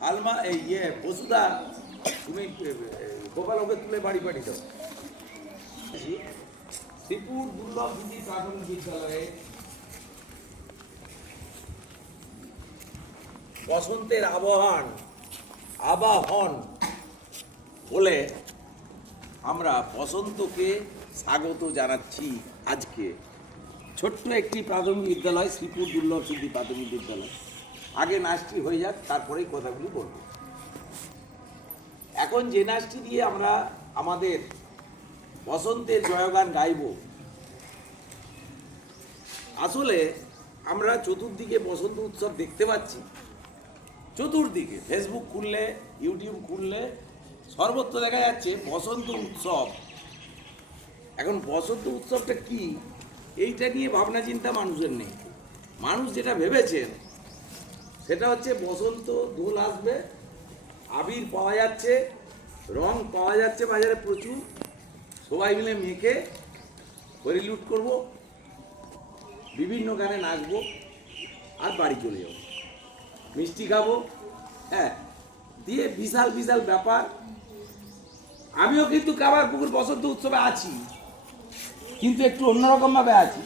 সালমা এই বসুদা, তুমি গোপাল ওকে তুলে বাড়ি পাঠিয়ে দাও। শ্রীপুর দুর্লভ বিধি প্রাথমিক বিদ্যালয়ে বসন্তের আবাহন বলে আমরা বসন্তকে স্বাগত জানাচ্ছি। আজকে ছোট্ট একটি প্রাথমিক বিদ্যালয়, শ্রীপুর দুর্লভ সিদ্ধি প্রাথমিক বিদ্যালয়। আগে নাচটি হয়ে যাক, তারপরেই কথাগুলি বলব। এখন যে নাচটি দিয়ে আমরা আমাদের বসন্তের জয়গান গাইব, আসলে আমরা চতুর্দিকে বসন্ত উৎসব দেখতে পাচ্ছি। চতুর্দিকে ফেসবুক খুললে, ইউটিউব খুললে সর্বত্র দেখা যাচ্ছে বসন্ত উৎসব। এখন বসন্ত উৎসবটা কি, এইটা নিয়ে ভাবনা চিন্তা মানুষের নেই। মানুষ যেটা ভেবেছেন সেটা হচ্ছে বসন্ত দোল আসবে, আবির পাওয়া যাচ্ছে, রং পাওয়া যাচ্ছে বাজারে প্রচুর, সবাই মিলে মেখে হরিলুট করব, বিভিন্ন গানে নাচবো, আর বাড়ি চলে যাবো, মিষ্টি খাবো। হ্যাঁ, দিয়ে বিশাল বিশাল ব্যাপার। আমিও কিন্তু কামারপুকুর বসন্ত উৎসবে আছি, কিন্তু একটু অন্যরকমভাবে আছি।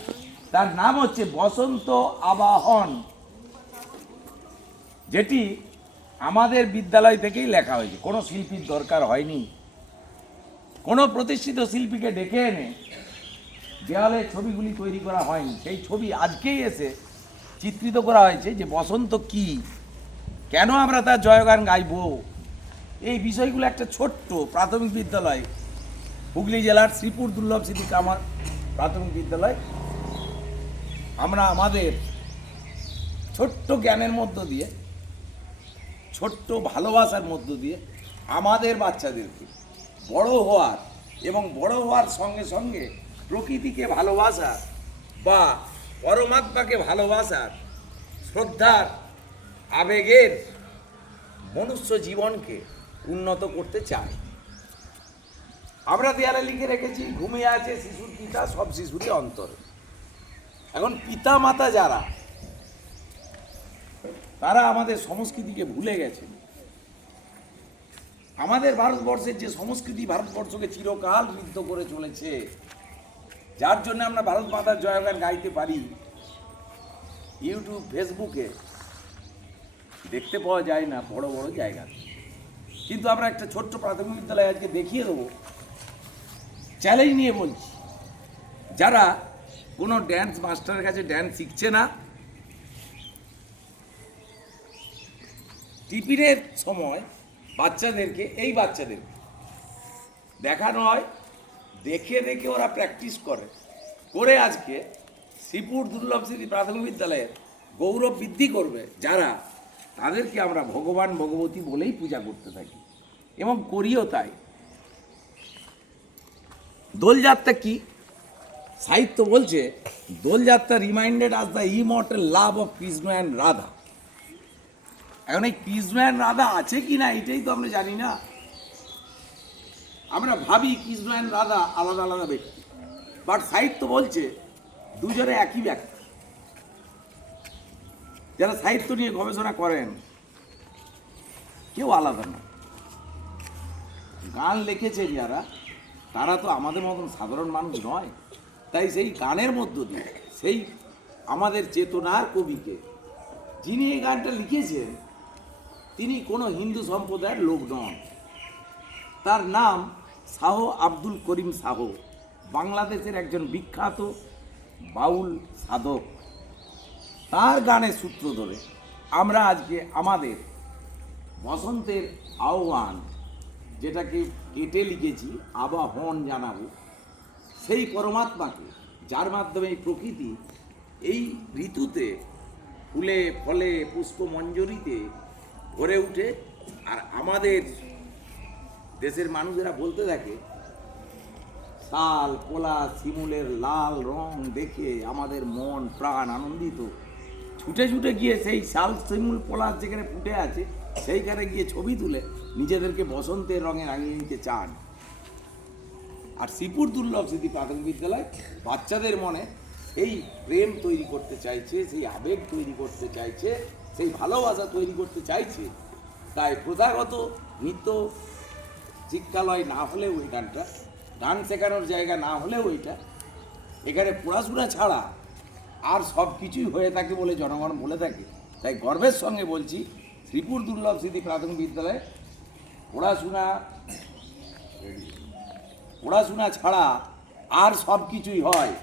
তার নাম হচ্ছে বসন্ত আবাহন, যেটি আমাদের বিদ্যালয় থেকেই লেখা হয়েছে। কোনো শিল্পীর দরকার হয়নি, কোনো প্রতিষ্ঠিত শিল্পীকে ডেকে এনে দেওয়ালে ছবিগুলি তৈরি করা হয়নি। সেই ছবি আজকেই এসে চিত্রিত করা হয়েছে যে বসন্ত কি, কেন আমরা তার জয়গান গাইব। এই বিষয়গুলো একটা ছোট্ট প্রাথমিক বিদ্যালয়, হুগলি জেলার শ্রীপুর দুর্লভ সিদ্ধি কামার প্রাথমিক বিদ্যালয়, আমরা আমাদের ছোট্ট জ্ঞানের মধ্য দিয়ে, ছোট্ট ভালোবাসার মধ্য দিয়ে আমাদের বাচ্চাদেরকে বড় হওয়ার এবং বড় হওয়ার সঙ্গে সঙ্গে প্রকৃতিকে ভালোবাসার বা পরমাত্মাকে ভালোবাসার, শ্রদ্ধার, আবেগের মনুষ্য জীবনকে উন্নত করতে চাই। আমরা দেয়ালে লিখে রেখেছি, ঘুমিয়ে আছে শিশুর পিতা, সব শিশুরই অন্তরে। এখন পিতা মাতা যারা, তারা আমাদের সংস্কৃতিকে ভুলে গেছেন। আমাদের ভারতবর্ষের যে সংস্কৃতি ভারতবর্ষকে চিরকাল ঋদ্ধ করে চলেছে, যার জন্য আমরা ভারত মাতার জয়গান গাইতে পারি, ইউটিউব ফেসবুকে দেখতে পাওয়া যায় না বড় বড় জায়গা। কিন্তু আমরা একটা ছোট্ট প্রাথমিক বিদ্যালয়ে আজকে দেখিয়ে দেবো, চ্যালেঞ্জ নিয়ে বলছি। যারা কোনো ড্যান্স মাস্টারের কাছে ড্যান্স শিখছে না, টিফিনের সময় বাচ্চাদেরকে দেখানো হয়, দেখে দেখে ওরা প্র্যাকটিস করে আজকে শ্রীপুর দুর্লভ সিদ্ধি প্রাথমিক বিদ্যালয়ের গৌরব বৃদ্ধি করবে। যারা, তাদেরকে আমরা ভগবান ভগবতী বলেই পূজা করতে থাকি এবং করিও তাই। দোলযাত্রা কি? সাহিত্য বলছে Dolyatra reminded us the immortal love of Krishna and Radha. এখন এই কৃষ্ণ অ্যান্ড রাধা আছে কি না এটাই তো আমরা জানি না। আমরা ভাবি কৃষ্ণ অ্যান্ড রাধা আলাদা আলাদা ব্যক্তি, বাট সাহিত্য বলছে দুজনে একই ব্যক্তি। যারা সাহিত্য নিয়ে গবেষণা করেন কেউ আলাদা না। গান লিখেছে যারা, তারা তো আমাদের মতন সাধারণ মানুষ নয়। তাই সেই গানের মধ্য দিয়ে সেই আমাদের চেতনার কবিকে, যিনি এই গানটা লিখেছেন, তিনি কোনো হিন্দু সম্প্রদায়ের লোক নন। তার নাম শাহ আব্দুল করিম শাহ, বাংলাদেশের একজন বিখ্যাত বাউল সাধক। তার গানের সূত্র ধরে আমরা আজকে আমাদের বসন্তের আহ্বান, যেটাকে কেটে লিখেছি আবাহন জানাবো, সেই পরমাত্মাকে, যার মাধ্যমে এই প্রকৃতি এই ঋতুতে ফুলে ফলে পুষ্পমঞ্জরিতে ভরে উঠে। আর আমাদের দেশের মানুষেরা বলতে থাকে, শাল পলাশ শিমুলের লাল রং দেখে আমাদের মন প্রাণ আনন্দিত। ছুটে ছুটে গিয়ে সেই শাল শিমুল পলাশ যেখানে ফুটে আছে সেইখানে গিয়ে ছবি তুলে নিজেদেরকে বসন্তের রঙে রাঙিয়ে নিতে চান। আর শ্রীপুর দুর্লভ সিদ্ধি প্রাথমিক বিদ্যালয় বাচ্চাদের মনে সেই প্রেম তৈরি করতে চাইছে, সেই আবেগ তৈরি করতে চাইছে, সেই ভালোবাসা তৈরি করতে চাইছে, তাই প্রথাগত নৃত্য শিক্ষালয় না হলেও ওই গানটা, গান শেখানোর জায়গা না হলেও ওইটা, এখানে পড়াশোনা ছাড়া আর সব কিছুই হয়ে থাকে বলে জনগণ বলে থাকে। তাই গর্বের সঙ্গে বলছি, শ্রীপুর দুর্লভ স্মৃতি প্রাথমিক বিদ্যালয়ে পড়াশোনা ছাড়া আর সব কিছুই হয়।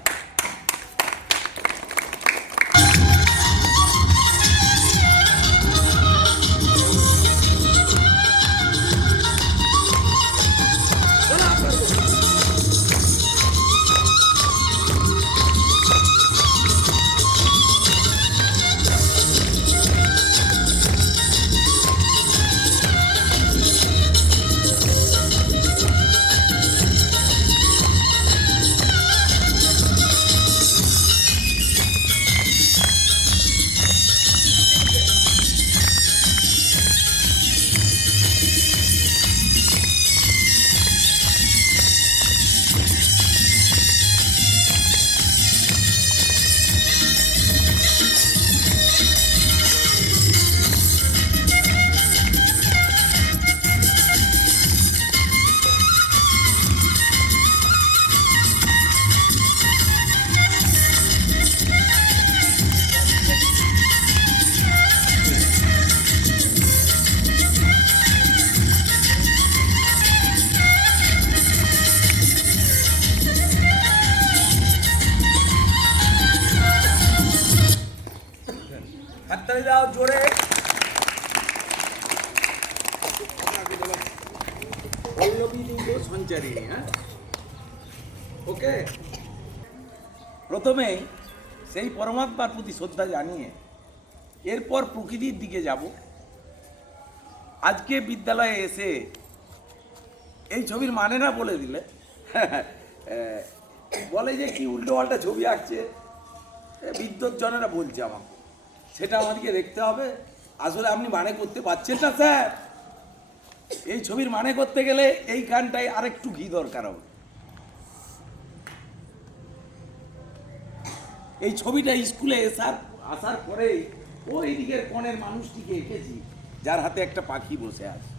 হাততালি দাও জোরে। পল্লবী লিঙ্গ সঞ্চারিণী, হ্যাঁ, ওকে। প্রথমেই সেই পরমাত্মার প্রতি শ্রদ্ধা জানিয়ে এরপর প্রকৃতির দিকে যাব। আজকে বিদ্যালয়ে এসে এই ছবির মানে না বলে দিলে বলে যে কি উল্টো পাল্টা ছবি আঁকছে, বিদ্যুৎজনেরা বলছে আমাকে, সেটা আমাদেরকে দেখতে হবে। আসলে আপনি মানে করতে পারছেন না স্যার। এই ছবির মানে করতে গেলে এই গানটাই আরেকটু ঘি দরকার হবে। এই ছবিটা স্কুলে আসার পরেই ওই দিকের কোণের মানুষটিকে এঁকেছি, যার হাতে একটা পাখি বসে আছে।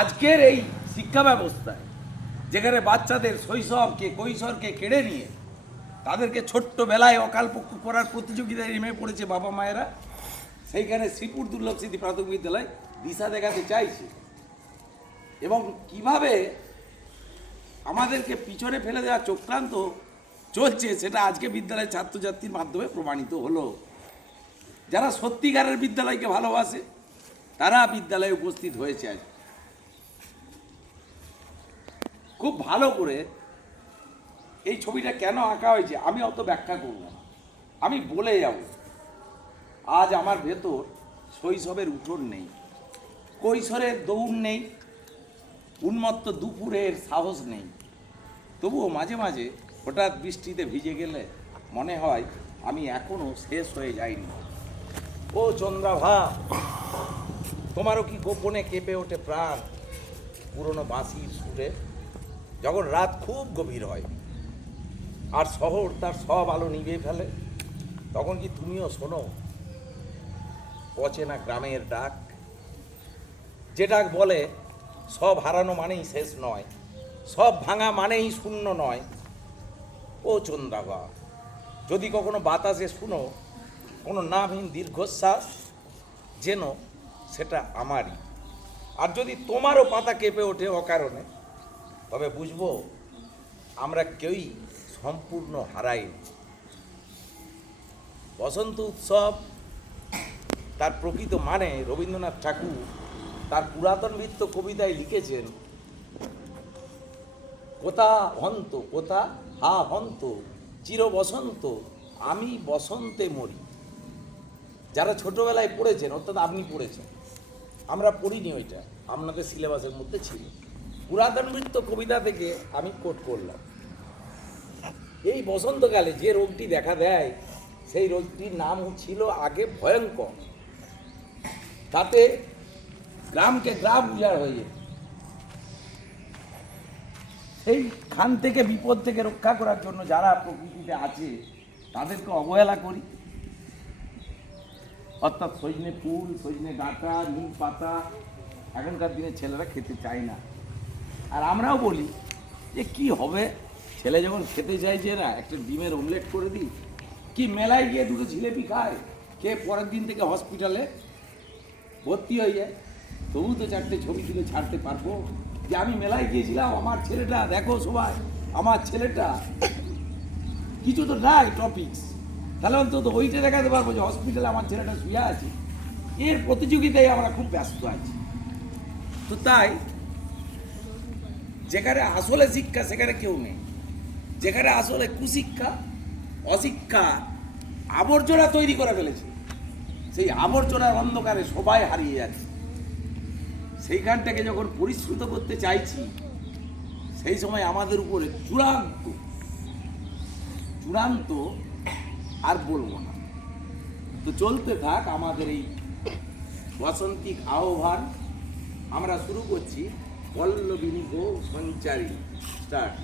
আজকের এই শিক্ষা ব্যবস্থায় যেখানে বাচ্চাদের শৈশবকে কৈশোরকে কেড়ে নিয়ে তাদেরকে ছোট্টবেলায় অকালপক্ষ করার প্রতিযোগিতায় নেমে পড়েছে বাবা মায়েরা, সেইখানে শ্রীপুর দুর্লভ স্মৃতি প্রাথমিক বিদ্যালয় দিশা দেখাতে চাইছে। এবং কিভাবে আমাদেরকে পিছনে ফেলে দেওয়া চক্রান্ত চলছে সেটা আজকে বিদ্যালয়ের ছাত্রছাত্রীর মাধ্যমে প্রমাণিত হলো। যারা সত্যিকারের বিদ্যালয়কে ভালোবাসে তারা বিদ্যালয়ে উপস্থিত হয়েছে। আজ খুব ভালো করে এই ছবিটা কেন আঁকা হয়েছে আমি অত ব্যাখ্যা করব না, আমি বলে যাব। আজ আমার ভেতর শৈশবের উঠোন নেই, কৈশোরের দৌড় নেই, উন্মত্ত দুপুরের সাহস নেই। তবুও মাঝে মাঝে হঠাৎ বৃষ্টিতে ভিজে গেলে মনে হয় আমি এখনো শেষ হয়ে যাইনি। ও চন্দ্রাভা, তোমারও কি গোপনে কেঁপে ওঠে প্রাণ পুরনো বাঁশির সুরে, যখন রাত খুব গভীর হয় আর শহর তার সব আলো নিভিয়ে ফেলে, তখন কি তুমিও শোনো অচেনা গ্রামের ডাক? যে ডাক বলে সব হারানো মানেই শেষ নয়, সব ভাঙা মানেই শূন্য নয়। ও চন্দ্রাভা, যদি কখনো বাতাসে শুনো কোনো নামহীন দীর্ঘশ্বাস, যেন সেটা আমারই। আর যদি তোমারও পাতা কেঁপে ওঠে অকারণে, তবে বুঝবো আমরা কেউই সম্পূর্ণ হারাইনি। বসন্ত উৎসব তার প্রকৃত মানে রবীন্দ্রনাথ ঠাকুর তার পুরাতন বৃত্ত কবিতায় লিখেছেন, কোথা হন্ত কোথা হা হন্ত চির বসন্ত আমি বসন্তে মরি। যারা ছোটবেলায় পড়েছেন, অর্থাৎ আপনি পড়েছেন, আমরা পড়িনি, ওইটা আপনাদের সিলেবাসের মধ্যে ছিল। পুরাতন বৃত্ত কবিতা থেকে আমি কোট করলাম। এই বসন্তকালে যে রোগটি দেখা দেয় সেই রোগটির নাম ছিল আগে ভয়ঙ্কর। তাতে গ্রামকে গ্রাম উজাড় হয়ে যেত। সেই খান থেকে বিপদ থেকে রক্ষা করার জন্য যারা প্রকৃতিতে আছে তাদেরকে অবহেলা করি, অর্থাৎ সজনে ফুল, সজনে ডাঁটা, নিম পাতা এখনকার দিনে ছেলেরা খেতে চায় না। আর আমরাও বলি যে কি হবে, ছেলে যখন খেতে চাইছে না, একটা ডিমের অমলেট করে দিই, কি মেলায় গিয়ে দুটো জিলেপি খায়, খেয়ে পরের দিন থেকে হসপিটালে ভর্তি হয়ে যায়। তবু তো চারটে ছবি তুলে ছাড়তে পারবো যে আমি মেলায় গিয়েছিলাম, আমার ছেলেটা দেখো সবাই, আমার ছেলেটা। কিছু তো নাই টপিকস, তাহলে অন্তত ওইটা দেখাতে পারবো যে হসপিটালে আমার ছেলেটা শুয়ে আছে। এর প্রতিযোগিতায় আমরা খুব ব্যস্ত আছি। তো তাই যেখানে আসলে শিক্ষা সেখানে কেউ নেই, যেখানে আসলে কুশিক্ষা, অশিক্ষা আবর্জনা তৈরি করে ফেলেছে, সেই আবর্জনার অন্ধকারে সবাই হারিয়ে যাচ্ছে। সেইখানটাকে যখন পরিশ্রুত করতে চাইছি, সেই সময় আমাদের উপরে চূড়ান্ত চূড়ান্ত আর বলবো না। তো চলতে থাক আমাদের এই বসন্তিক আহ্বান। আমরা শুরু করছি পল্লবিনী গো সঞ্চারী। স্টার্ট।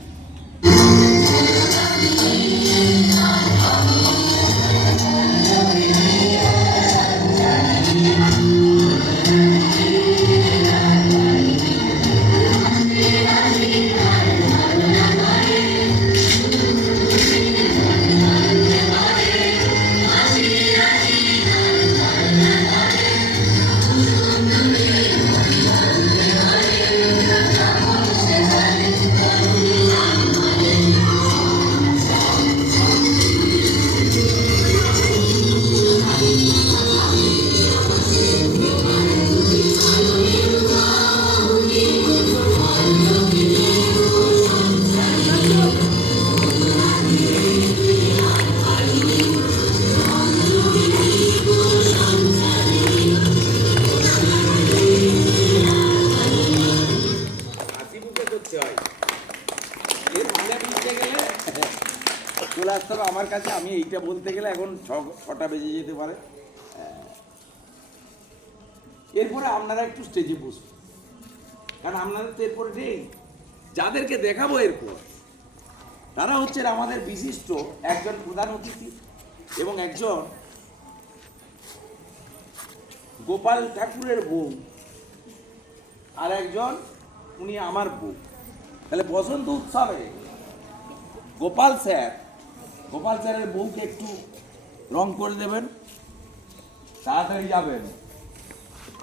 চলে আসতে হবে আমার কাছে। আমি এইটা বলতে গেলে এখন 6টা বেজে যেতে পারে। এরপরে আপনারা একটু স্টেজে বসুন, কারণ আপনাদের তো এরপরে নেই। যাদেরকে দেখাবো এরপর তারা হচ্ছেন আমাদের বিশিষ্ট একজন প্রধান অতিথি এবং একজন গোপাল ঠাকুরের বউ, আর একজন উনি আমার বউ। তাহলে বসন্ত উৎসবে গোপাল স্যারের বউকে একটু রং করে দেবেন, তাড়াতাড়ি যাবেন।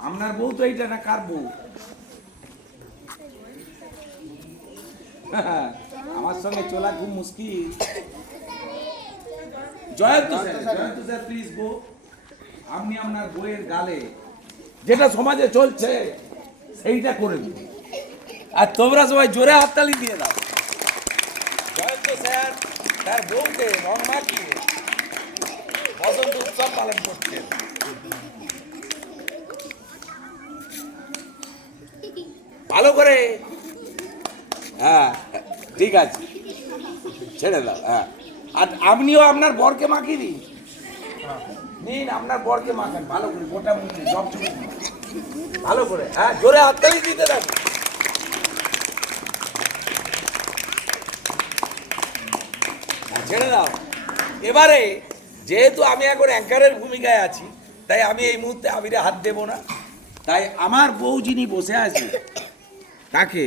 আপনার বউ তো এইটা না, কার বউ? আমার সঙ্গে চলা খুব মুশকিল। Jayanta sir please go. আপনি আপনার বইয়ের গালে যেটা সমাজে চলছে সেইটা করে দিন, আর তোমরা সবাই জোরে হাততালি দিয়ে দাও। জয়ন্ত স্যার তার বউকে রং মাখিয়ে বসন্ত উৎসব পালন করছেন। ভালো করে, হ্যাঁ ঠিক আছে, ছেড়ে দাও। হ্যাঁ, আর আপনিও আপনার বরকে মাখিয়ে দিন। নিন আপনার বরকে মাখান ভালো করে, গোটা মুখে জবজবে ভালো করে। হ্যাঁ, জোরে হাততালি দিতে থাকুন। ছেড়ে দাও। এবারে যেহেতু আমি এখন অ্যাঙ্কারের ভূমিকায় আছি, তাই আমি এই মুহূর্তে আবিরে হাত দেব না। তাই আমার বউ যিনি বসে আছে তাকে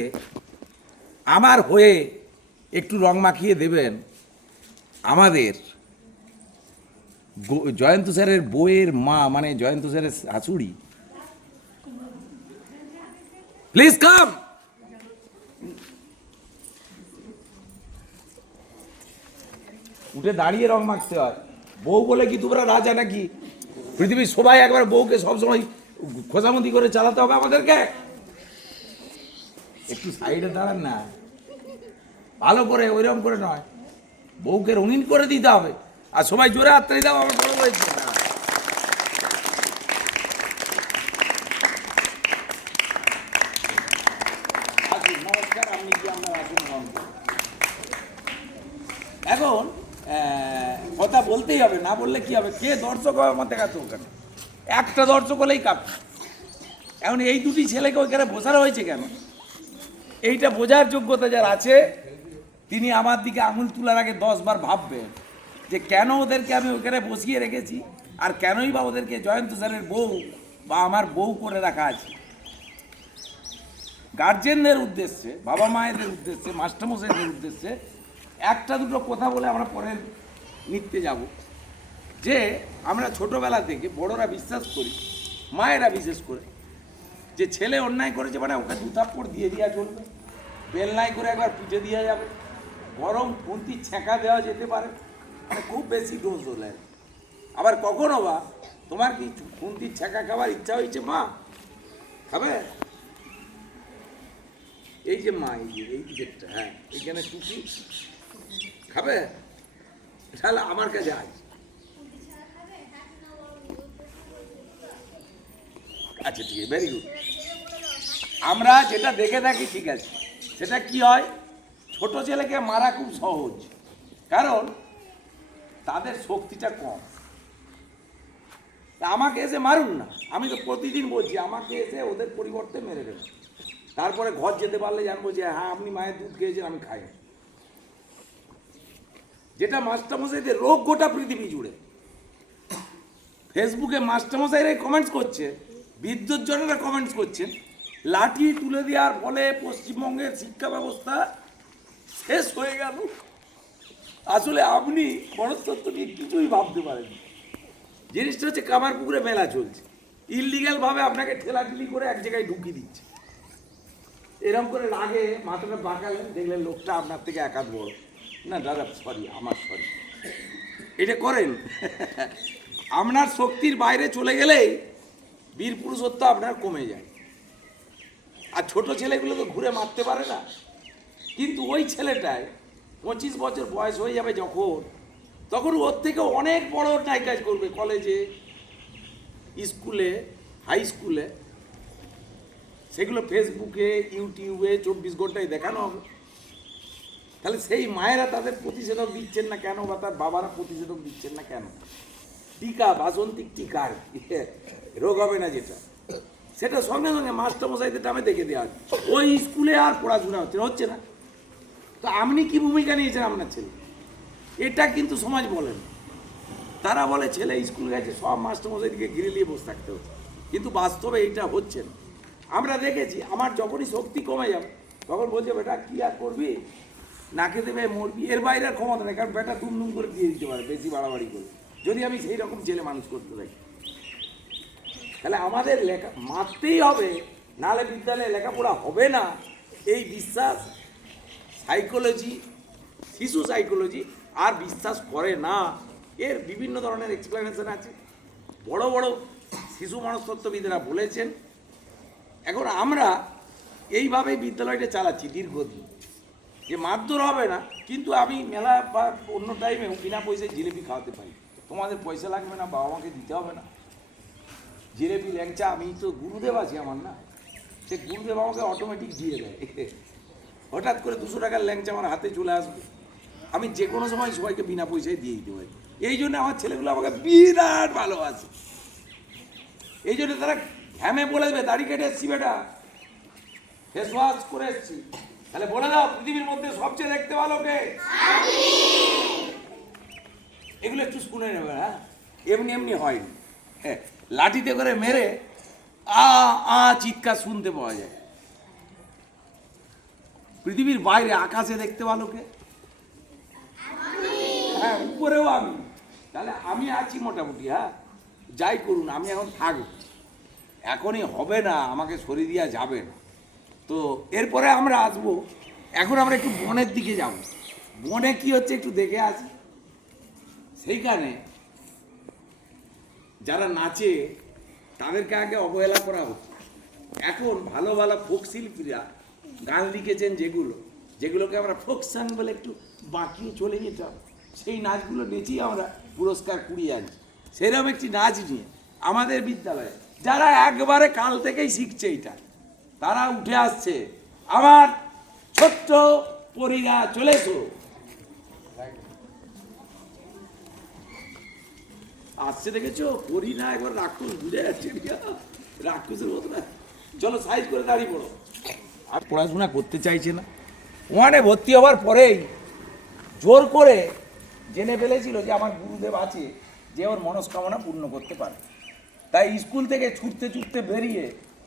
আমার হয়ে একটু রং মাখিয়ে দেবেন আমাদের জয়ন্ত স্যারের বউয়ের মা, মানে জয়ন্ত স্যারের শাশুড়ি। Please come. উঠে দাঁড়িয়ে রং মাখতে হয়। বউ বলে কি তোমরা রাজা নাকি? পৃথিবীর সবাই একবার বউকে সবসময় খোঁজামতি করে চালাতে হবে আমাদেরকে? একটু সাইডে দাঁড়ান না, ভালো করে, ওইরকম করে নয়। বউকে রঙিন করে দিতে হবে, আর সবাই জোরে হাততালি দাও। আমার বড় হয়েছে না। নমস্কার, আপনি কি আপনার আসুন। এখন কথা বলতেই হবে, না বললে কি হবে? কে দর্শক হবে আমার দেখাতে ওখানে? একটা দর্শক হলেই কাপ। এখন এই দুটি ছেলেকে ওইখানে বসানো হয়েছে কেন? এইটা বোঝার যোগ্যতা যার আছে তিনি আমার দিকে আঙুল তোলার আগে 10 বার ভাববেন যে কেন ওদেরকে আমি ওইখানে বসিয়ে রেখেছি আর কেনই বা ওদেরকে জয়ন্ত স্যারের বউ বা আমার বউ করে রাখা আছে? গার্জেনদের উদ্দেশ্যে, বাবা মায়েদের উদ্দেশ্যে, মাস্টারমশাইদের উদ্দেশ্যে একটা দুটো কথা বলে আমরা পরের নৃত্যে যাব। যে আমরা ছোটবেলা থেকে বড়রা বিশ্বাস করি, মায়েরা বিশেষ করে, যে ছেলে অন্যায় করেছে মানে ওকে 2 থাপ্পড় দিয়ে দেওয়া চলবে, বেলনায় করে একবার পিঠে দেওয়া যাবে, গরম খুন্তি ছেঁকা দেওয়া যেতে পারে, মানে খুব বেশি ডোজ হলে। আবার কখনো বা তোমার কি খুন্তির ছেঁকা খাবার ইচ্ছা হয়েছে মা, খাবে? এই যে মা, এই দিকেরটা, হ্যাঁ এইখানে টুকি খাবে, তাহলে আমার কাছে আজ। আচ্ছা ঠিক আছে, ভেরি গুড। আমরা যেটা দেখে থাকি ঠিক আছে, সেটা কি হয়, ছোট ছেলেকে মারা খুব সহজ, কারণ তাদের শক্তিটা কম। আমাকে এসে মারুন না, আমি তো প্রতিদিন বলছি আমাকে এসে ওদের পরিবর্তে মেরে দেবেন, তারপরে ঘর যেতে পারলে জানবো যে হ্যাঁ আপনি মায়ের দুধ খেয়েছেন, আমি খাই। যেটা মাস্টারমশাইদের রোগ গোটা পৃথিবী জুড়ে। ফেসবুকে মাস্টারমশাইরাই কমেন্টস করছে, বিদ্যুৎজনেরা কমেন্টস করছেন, লাঠি তুলে দেওয়ার ফলে পশ্চিমবঙ্গের শিক্ষা ব্যবস্থা শেষ হয়ে গেল। আসলে আপনি মনস্তত্ব নিয়ে কিছুই ভাবতে পারেন। জিনিসটা হচ্ছে কামারপুকুরে মেলা চলছে, ইললিগ্যালভাবে আপনাকে ঠেলাঠেলি করে এক জায়গায় ঢুকিয়ে দিচ্ছে। এরকম করে রাগে মাথাটা বাঁকালেন, দেখলেন লোকটা আপনার থেকে একাধ বড়, না দাদা সরি, আমার সরি, এটা করেন। আপনার শক্তির বাইরে চলে গেলেই বীর পুরুষত্ব আপনার কমে যায়। আর ছোট ছেলেগুলো তো ঘুরে মারতে পারে না, কিন্তু ওই ছেলেটায় 25 বছর বয়স হয়ে যাবে যখন, তখন ওর থেকে অনেক বড় অন্যায় কাজ করবে, কলেজে, স্কুলে, হাই স্কুলে, সেগুলো ফেসবুকে, ইউটিউবে 24 ঘন্টায় দেখানো হবে। তাহলে সেই মায়েরা তাদের প্রতিষেধক দিচ্ছেন না কেন, বা তার বাবারা প্রতিষেধক দিচ্ছেন না কেন? টিকা, বাসন্তিক টিকা, রোগ হবে না যেটা, সেটা সঙ্গে সঙ্গে মাস্টারমশাইদের নামে দেখে দেওয়া হচ্ছে। ওই স্কুলে আর পড়াশোনা হচ্ছে না। তো আপনি কি ভূমিকা নিয়েছেন আপনার ছেলে? এটা কিন্তু সমাজ বলেন, তারা বলে ছেলে স্কুল গেছে, সব মাস্টারমশাইদিকে ঘিরে নিয়ে বসে থাকতে হচ্ছে, কিন্তু বাস্তবে এইটা হচ্ছে না। আমরা দেখেছি, আমার যখনই শক্তি কমে যাবে তখন বলছে বেটা কি আর করবি, নাকে দেবে মরবি, এর বাইরে আর ক্ষমতা নেই, কারণ বেটা দুম দুম করে দিয়ে দিতে পারে বেশি বাড়াবাড়ি করে, যদি আমি সেই রকম ছেলে মানুষ করতে থাকি। তাহলে আমাদের লেখা মারতেই হবে, নাহলে বিদ্যালয়ে লেখাপড়া হবে না, এই বিশ্বাস সাইকোলজি, শিশু সাইকোলজি আর বিশ্বাস করে না। এর বিভিন্ন ধরনের এক্সপ্লেনেশন আছে, বড় বড় শিশু মনস্তত্ত্ববিদেরা বলেছেন। এখন আমরা এইভাবেই বিদ্যালয়টা চালাচ্ছি দীর্ঘদিন, যে মারধর হবে না, কিন্তু আমি মেলা বা অন্য টাইমেও বিনা পয়সায় জিলেপি খাওয়াতে পারি, তোমাদের পয়সা লাগবে না, বাবা মাকে দিতে হবে না। জিলেপি, ল্যাংচা, আমি তো গুরুদেব আছি আমার, না সে গুরুদেব আমাকে অটোমেটিক দিয়ে দেয়। হঠাৎ করে 200 টাকার ল্যাংচা আমার হাতে চলে আসবে, আমি যে কোনো সময় সবাইকে বিনা পয়সায় দিয়ে দিতে পারি। এই জন্য আমার ছেলেগুলো আমাকে বিরাট ভালোবাসে। এই জন্য তারা ঘ্যামে বলে দেবে দাড়ি কেটে এসছি বেটা, ফেস ওয়াশ করে এসছি, তাহলে বলে দাও পৃথিবীর মধ্যে সবচেয়ে দেখতে ভালো কে? এগুলো একটু শুনে নেবে, হ্যাঁ এমনি এমনি হয়নি। হ্যাঁ, লাঠিতে করে মেরে আ আ চিৎকার শুনতে পাওয়া যায়। পৃথিবীর বাইরে আকাশে দেখতে ভালো কে? হ্যাঁ, উপরেও আমি। তাহলে আমি আছি মোটামুটি, হ্যাঁ যাই করুন, আমি এখন থাকব, এখনই হবে না, আমাকে সরিয়ে দেওয়া যাবে না। তো এরপরে আমরা আসবো, এখন আমরা একটু বনের দিকে যাব। বনে কি হচ্ছে একটু দেখে আসি। সেইখানে যারা নাচে তাদেরকে আগে অবহেলা করা হচ্ছে, এখন ভালো ভালো ফোক শিল্পীরা গান লিখেছেন, যেগুলোকে আমরা ফোক সং বলে একটু বাঁকিয়ে চলে যেতাম, সেই নাচগুলো নেচেই আমরা পুরস্কার কুড়িয়ে আনছি। সেরকম একটি নাচ নিয়ে আমাদের বিদ্যালয়ে যারা একবারে কাল থেকেই শিখছে এটা, তারা উঠে আসছে। আমার ছোট্ট পরীরা চলে এসো, আসছে দেখেছো? পরি না, একবার রাক্ষস বুঝে যাচ্ছে, রাক্ষসের মতো না। চলো সাইজ করে দাঁড়িয়ে পড়ো। আর পড়াশোনা করতে চাইছে না, ওখানে ভর্তি হওয়ার পরেই জোর করে জেনে ফেলেছিল যে আমার গুরুদেব আছে, যে ওর মনস্কামনা পূর্ণ করতে পারে। তাই স্কুল থেকে ছুটতে ছুটতে বেরিয়ে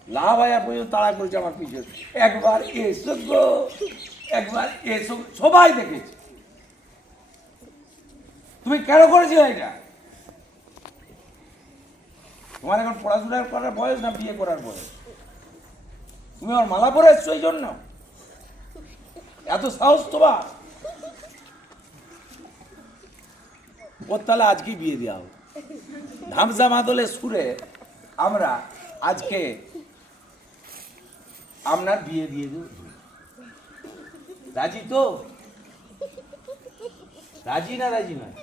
লাভ আয়া পর্যন্ত তাড়া করেছে আমার পিছনে, একবার এসো গো, একবার এসো। সবাই দেখেছে। তুমি কেন করেছিলে এটা? তোমার এখন পড়াশোনা করার বয়স না বিয়ে করার বয়স? তুমি আমার মালা পরে এসছো এই জন্য? এত সাহস তোমার? ওর তাহলে আজকেই বিয়ে দেওয়া হোক। ধামসা মাদলের সুরে আমরা আজকে আপনার বিয়ে দিয়ে দেব। রাজি তো? রাজি না রাজি নয়?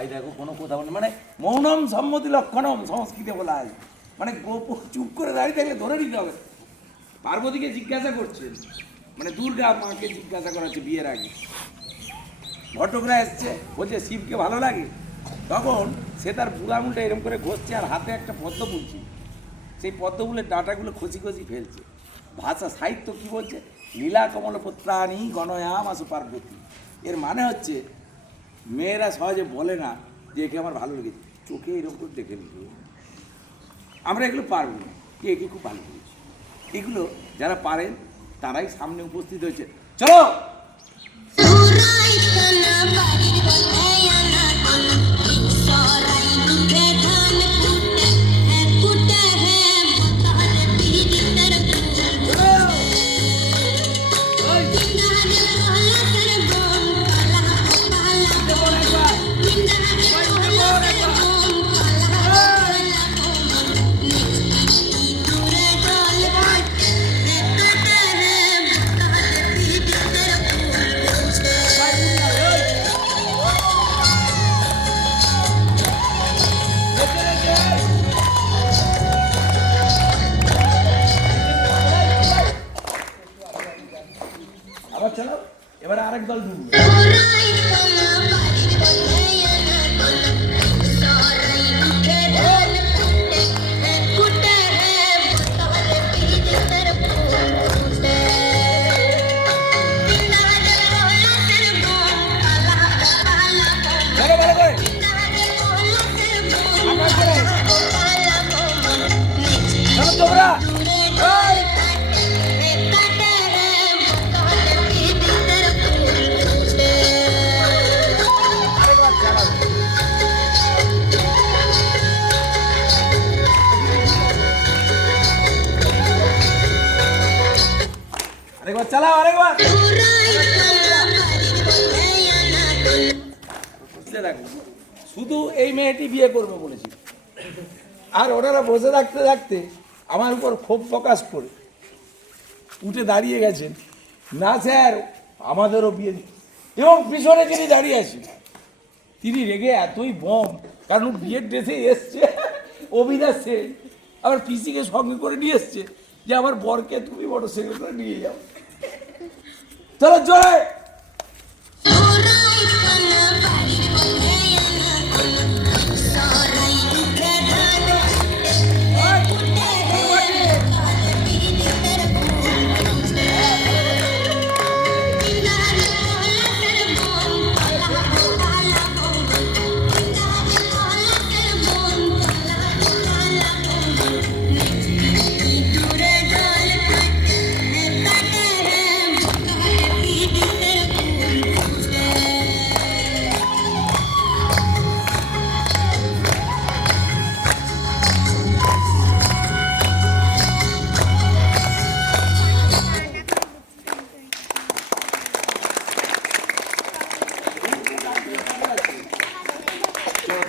এই দেখো কোনো কথা বলে, মানে মৌনম সম্মতি লক্ষণম সংস্কৃতে বলা আছে, মানে চুপ করে দাঁড়িয়ে থাকলে ধরে নিতে হবে। পার্বতীকে জিজ্ঞাসা করছেন, মানে দুর্গা মাকে জিজ্ঞাসা করা হচ্ছে বিয়ের আগে। ঘটকরা এসছে, বলছে শিবকে ভালো লাগে। তখন সে তার বুড়া আঙুলটা এরকম করে ঘষছে আর হাতে একটা পদ্ম ফুল ছিল, সেই পদ্মফুলের ডাঁটাগুলো খসি খসি ফেলছে। ভাষা সাহিত্য কি বলছে? লীলা কমলপত্রাণী গণয়াম আসু পার্বতী। এর মানে হচ্ছে মেয়েরা সহজে বলে না যে একে আমার ভালো লেগেছে, চোখে এরকম করে দেখে নিতে। আমরা এগুলো পারবো না, কে একে খুব ভালো লেগেছে। এগুলো যারা পারেন তারাই সামনে উপস্থিত হয়েছে। চলো আবার চলো, এবারে আরেক দল ঢুকবে। তোমরা আরেকবার চালাও, আরেকবার। শুধু এই মেয়েটি বিয়ে করবে বলেছি, আর ওনারা বসে থাকতে থাকতে আমার উপর ক্ষোভ প্রকাশ করে উঠে দাঁড়িয়ে গেছেন, না স্যার আমাদেরও বিয়ে। এবং পিছনে যিনি দাঁড়িয়ে আছেন তিনি রেগে এতই বম, কারণ বিয়ের ড্রেসে এসছে অবিনাশ সেন, আবার পিসিকে সঙ্গে করে নিয়ে এসছে যে আমার বরকে তুমি বড় সেক্রেটারি নিয়ে যাও। চলো জয়।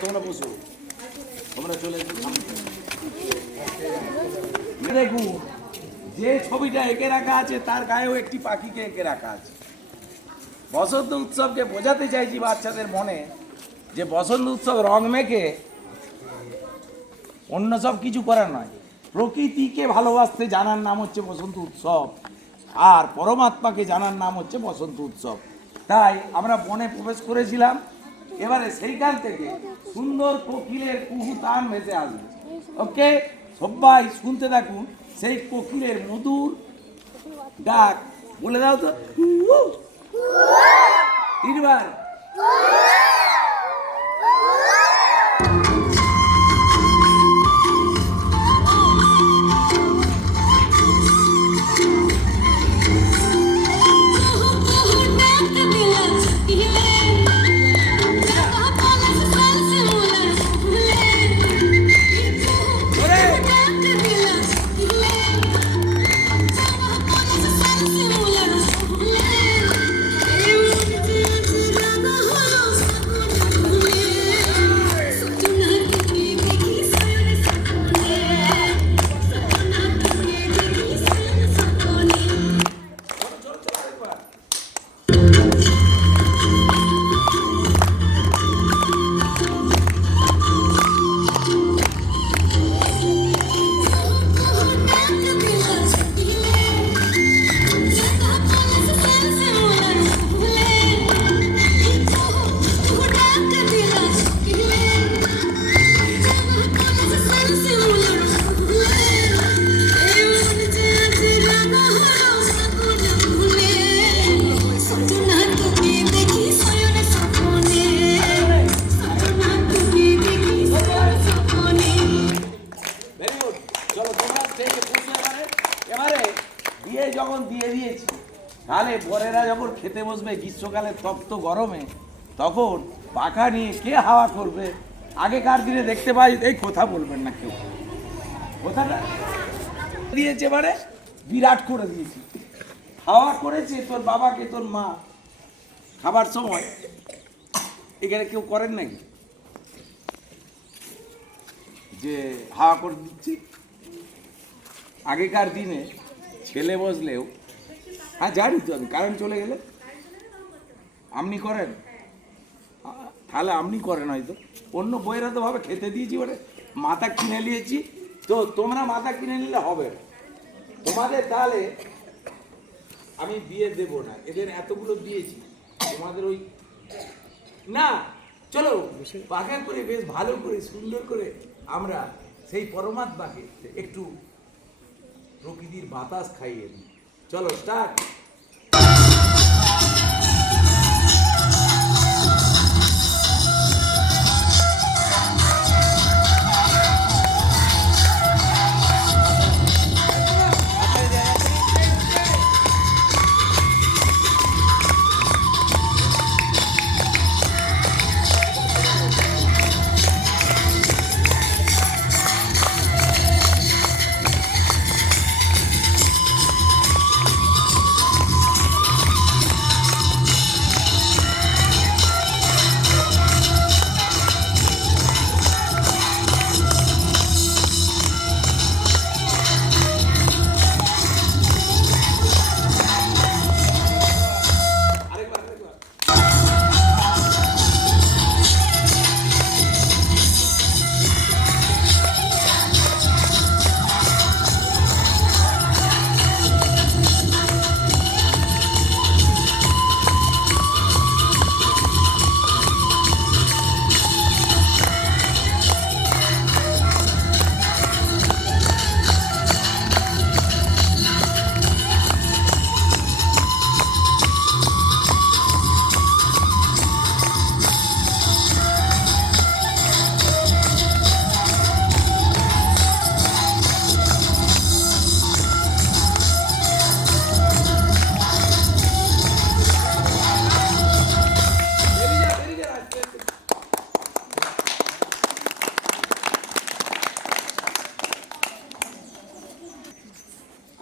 তোমরা বসো, তোমরা চলে দেখুন যে ছবিটা এঁকে রাখা আছে তার গায়েও একটি পাখিকে এঁকে রাখা আছে। বসন্ত উৎসবকে বোঝাতে চাইছি বাচ্চাদের মনে যে বসন্ত উৎসব রং মেখে অন্য সব কিছু করার নয়, প্রকৃতিকে ভালোবাসতে জানার নাম হচ্ছে বসন্ত উৎসব, আর পরমাত্মাকে জানার নাম হচ্ছে বসন্ত উৎসব। তাই আমরা বনে প্রবেশ করেছিলাম, এবারে সেইখান থেকে সুন্দর কোকিলের কুহু তান ভেসে আসবে। ওকে, সবাই শুনতে থাকুন সেই কোকিলের মধুর ডাক। বলে দাও তো তিনবার। স্টেজে বসে এবারে দিয়ে যখন দিয়ে দিয়েছি, তাহলে বরেরা যখন খেতে বসবে গ্রীষ্মকালে তপ্ত গরমে, তখন পাখা নিয়ে কে হাওয়া করবে? আগেকার দিনে দেখতে পাই, এই কথা বলবেন না কেউ, কথাটা দিয়েছে মানে বিরাট করে দিয়েছি। হাওয়া করেছে তোর বাবাকে তোর মা খাবার সময়, এখানে কেউ করেন নাকি যে হাওয়া করে দিচ্ছি? আগেকার দিনে ছেলে বসলেও, হ্যাঁ জানি তো আমি, কারেন্ট চলে গেলে আপনি করেন, তাহলে আপনি করেন হয়তো, অন্য বইয়েরা তো ভাবে খেতে দিয়েছি বলে মাথা কিনে নিয়েছি, তো তোমরা মাথা কিনে নিলে হবে না তোমাদের, তাহলে আমি বিয়ে দেব না, এদের এতগুলো দিয়েছি তোমাদের ওই না, চলো পাখা করে বেশ ভালো করে সুন্দর করে আমরা সেই পরমাত্মাকে একটু প্রকৃতির বাতাস খাইয়ে দিই। চলো স্টার্ট।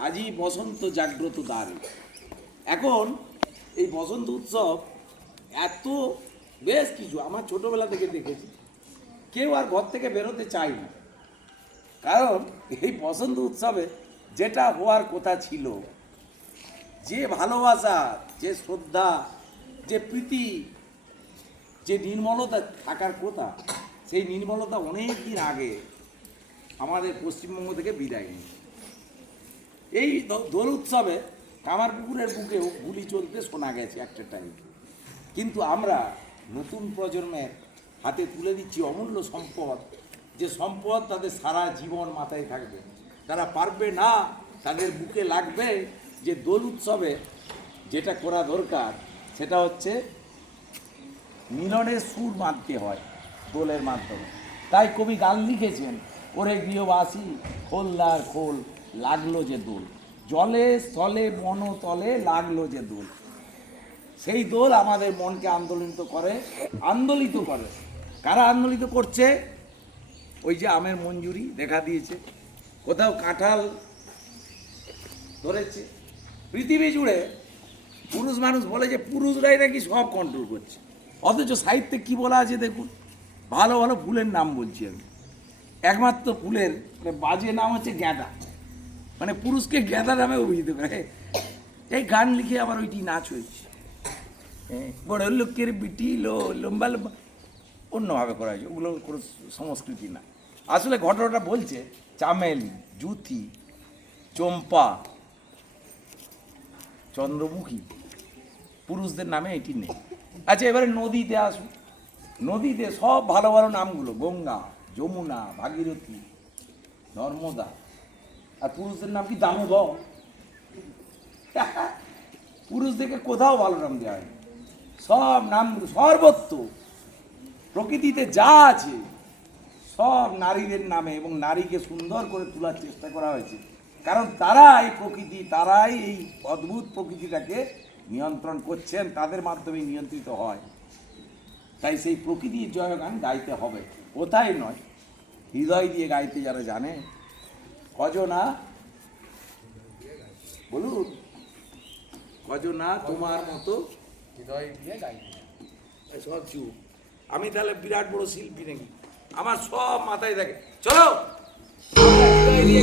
আজই বসন্ত জাগ্রত দ্বার। এখন এই বসন্ত উৎসব এত বেশ কিছু আমার ছোটবেলা থেকে দেখেছি, কেউ আর ঘর থেকে বেরোতে চায় না, কারণ এই বসন্ত উৎসবে যেটা হওয়ার কথা ছিল, যে ভালোবাসা, যে শ্রদ্ধা, যে প্রীতি, যে নির্মলতা থাকার কথা, সেই নির্মলতা অনেক দিন আগে আমাদের পশ্চিমবঙ্গ থেকে বিদায় নিই। এই দোল উৎসবে কামারপুকুরের বুকেও গুলি চলতে শোনা গেছে একটা টাইম, কিন্তু আমরা নতুন প্রজন্মের হাতে তুলে দিচ্ছি অমূল্য সম্পদ, যে সম্পদ তাদের সারা জীবন মাথায় থাকবে, তারা পারবে না, তাদের বুকে লাগবে যে দোল উৎসবে যেটা করা দরকার সেটা হচ্ছে মিলনের সুর মানতে হয় দোলের মাধ্যমে। তাই কবি গান লিখেছেন, ওরে গৃহবাসী খোলদার খোল, লাগলো যে দোল, জলে স্থলে বনতলে লাগলো যে দোল। সেই দোল আমাদের মনকে আন্দোলিত করে। কারা আন্দোলিত করছে? ওই যে আমের মঞ্জুরি দেখা দিয়েছে, কোথাও কাঁঠাল ধরেছে। পৃথিবী জুড়ে পুরুষ মানুষ বলে যে পুরুষরাই নাকি সব কন্ট্রোল করছে, অথচ সাহিত্যে কি বলা আছে দেখুন, ভালো ভালো ফুলের নাম বলছি আমি, একমাত্র ফুলের বাজে নাম হচ্ছে গ্যাঁদা, মানে পুরুষকে গ্যাঁদা নামে অভিহিত করে। এই গান লিখে আবার ওইটি নাচ হয়েছে, বড় লোকের বিটি লম্বা লম্বা, অন্যভাবে করা হয়েছে, ওগুলো কোনো সংস্কৃতি না। আসলে ঘটনাটা বলছে চামেলি, জুথি, চম্পা, চন্দ্রমুখী, পুরুষদের নামে এটি নেই। আচ্ছা, এবারে নদীতে আসুন। নদীতে সব ভালো ভালো নামগুলো, গঙ্গা, যমুনা, ভাগীরথী, নর্মদা, আর পুরুষদের নাম কি দামোদর। পুরুষদেরকে কোথাও ভালো নাম দেওয়া হয়নি, সব নামগুলো সর্বত্র প্রকৃতিতে যা আছে সব নারীদের নামে এবং নারীকে সুন্দর করে তোলার চেষ্টা করা হয়েছে, কারণ তারা এই প্রকৃতি, তারাই এই অদ্ভুত প্রকৃতিটাকে নিয়ন্ত্রণ করছেন, তাদের মাধ্যমে নিয়ন্ত্রিত হয়। তাই সেই প্রকৃতির জয়গান গাইতে হবে, কোথায় নয়, হৃদয় দিয়ে গাইতে যারা জানে। কজনা বলুন, কজনা তোমার মতো হৃদয় দিয়ে গাইতে। সব চুপ। আমি তাহলে বিরাট বড় শিল্পী নাকি? আমার সব মাথায় থাকে। চলো হৃদয় দিয়ে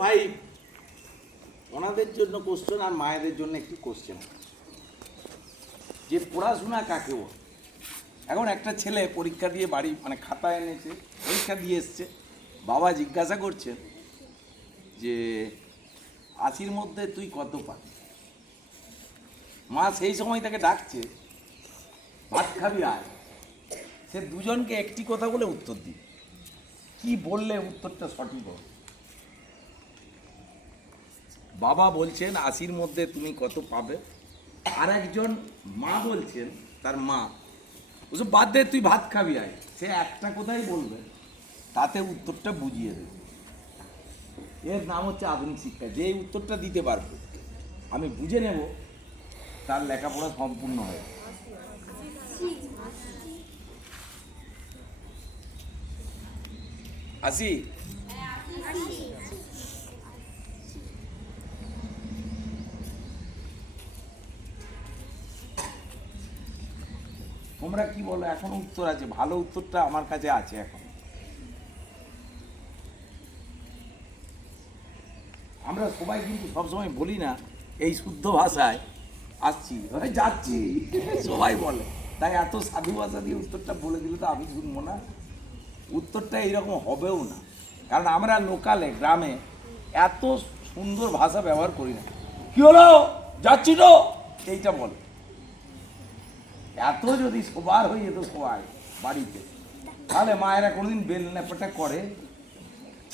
ভাই, ওনাদের জন্য কোশ্চেন আর মায়েদের জন্য একটি কোশ্চেন, যে পড়াশোনা কাকে বলে। এখন একটা ছেলে পরীক্ষা দিয়ে বাড়ি মানে খাতা এনেছে, পরীক্ষা দিয়ে এসছে, বাবা জিজ্ঞাসা করছেন যে 80-র মধ্যে তুই কত পাবি? মা সেই সময় তাকে ডাকছে, ভাত খাবি আয়। সে দুজনকে একটি কথা বলে উত্তর দিই, কি বললে উত্তরটা সঠিক হবে? বাবা বলছেন 80-র মধ্যে তুমি কত পাবে, আর একজন মা বলছেন, তার মা ওসব বাদ দে, তুই ভাত খাবি আয়। সে একটা কথাই বলবে, তাতে উত্তরটা বুঝিয়ে দেবে। এর নাম হচ্ছে আধুনিক শিক্ষা। যে উত্তরটা দিতে পারবে, আমি বুঝে নেব, তার লেখাপড়া সম্পূর্ণ হয়। আসি তোমরা কি বলো? এখনো উত্তর আছে, ভালো উত্তরটা আমার কাছে আছে এখন। আমরা সবাই কিন্তু সবসময় বলি না এই শুদ্ধ ভাষায় আসছি, যাচ্ছি, সবাই বলে। তাই এত সাধু ভাষা দিয়ে উত্তরটা বলে দিলে তো আমি শুনবো না, উত্তরটা এইরকম হবেও না। কারণ আমরা লোকালে গ্রামে এত সুন্দর ভাষা ব্যবহার করি না। কি হলো, যাচ্ছি তো, এইটা বলে। এত যদি সবার হয়ে যেত সবাই বাড়িতে, তাহলে মায়েরা কোনোদিন বেলনা পেটা করে,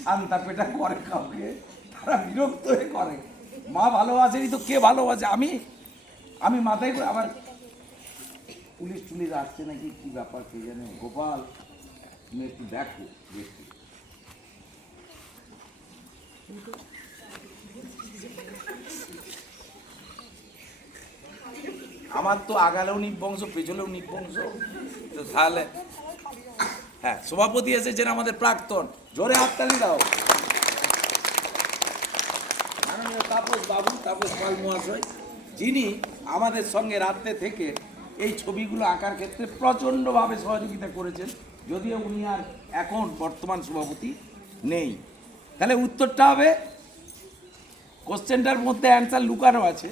ছান্তা পেটা করে কাউকে, তারা বিরক্ত হয়ে করে। মা ভালোবাসেনি তো কে ভালোবাসে? আমি মাথায় করে আবার পুলিশ টুলিশ আসছে নাকি, কি ব্যাপার কে জানে। গোপাল তুমি একটু দেখো দেখি। আমার তো আগালেও নিবংশ, পেছলেও নিবংশ, তো তাহলে হ্যাঁ, সভাপতি এসেছেন আমাদের প্রাক্তন, জোরে হাততালি দাও। মাননীয় তাপস বাবু, তাপস পাল মহাশয়, যিনি আমাদের সঙ্গে রাত্রে থেকে এই ছবিগুলো আঁকার ক্ষেত্রে প্রচণ্ডভাবে সহযোগিতা করেছেন, যদিও উনি আর এখন বর্তমান সভাপতি নেই। তাহলে উত্তরটা হবে, কোশ্চেনটার মধ্যে অ্যান্সার লুকানো আছে।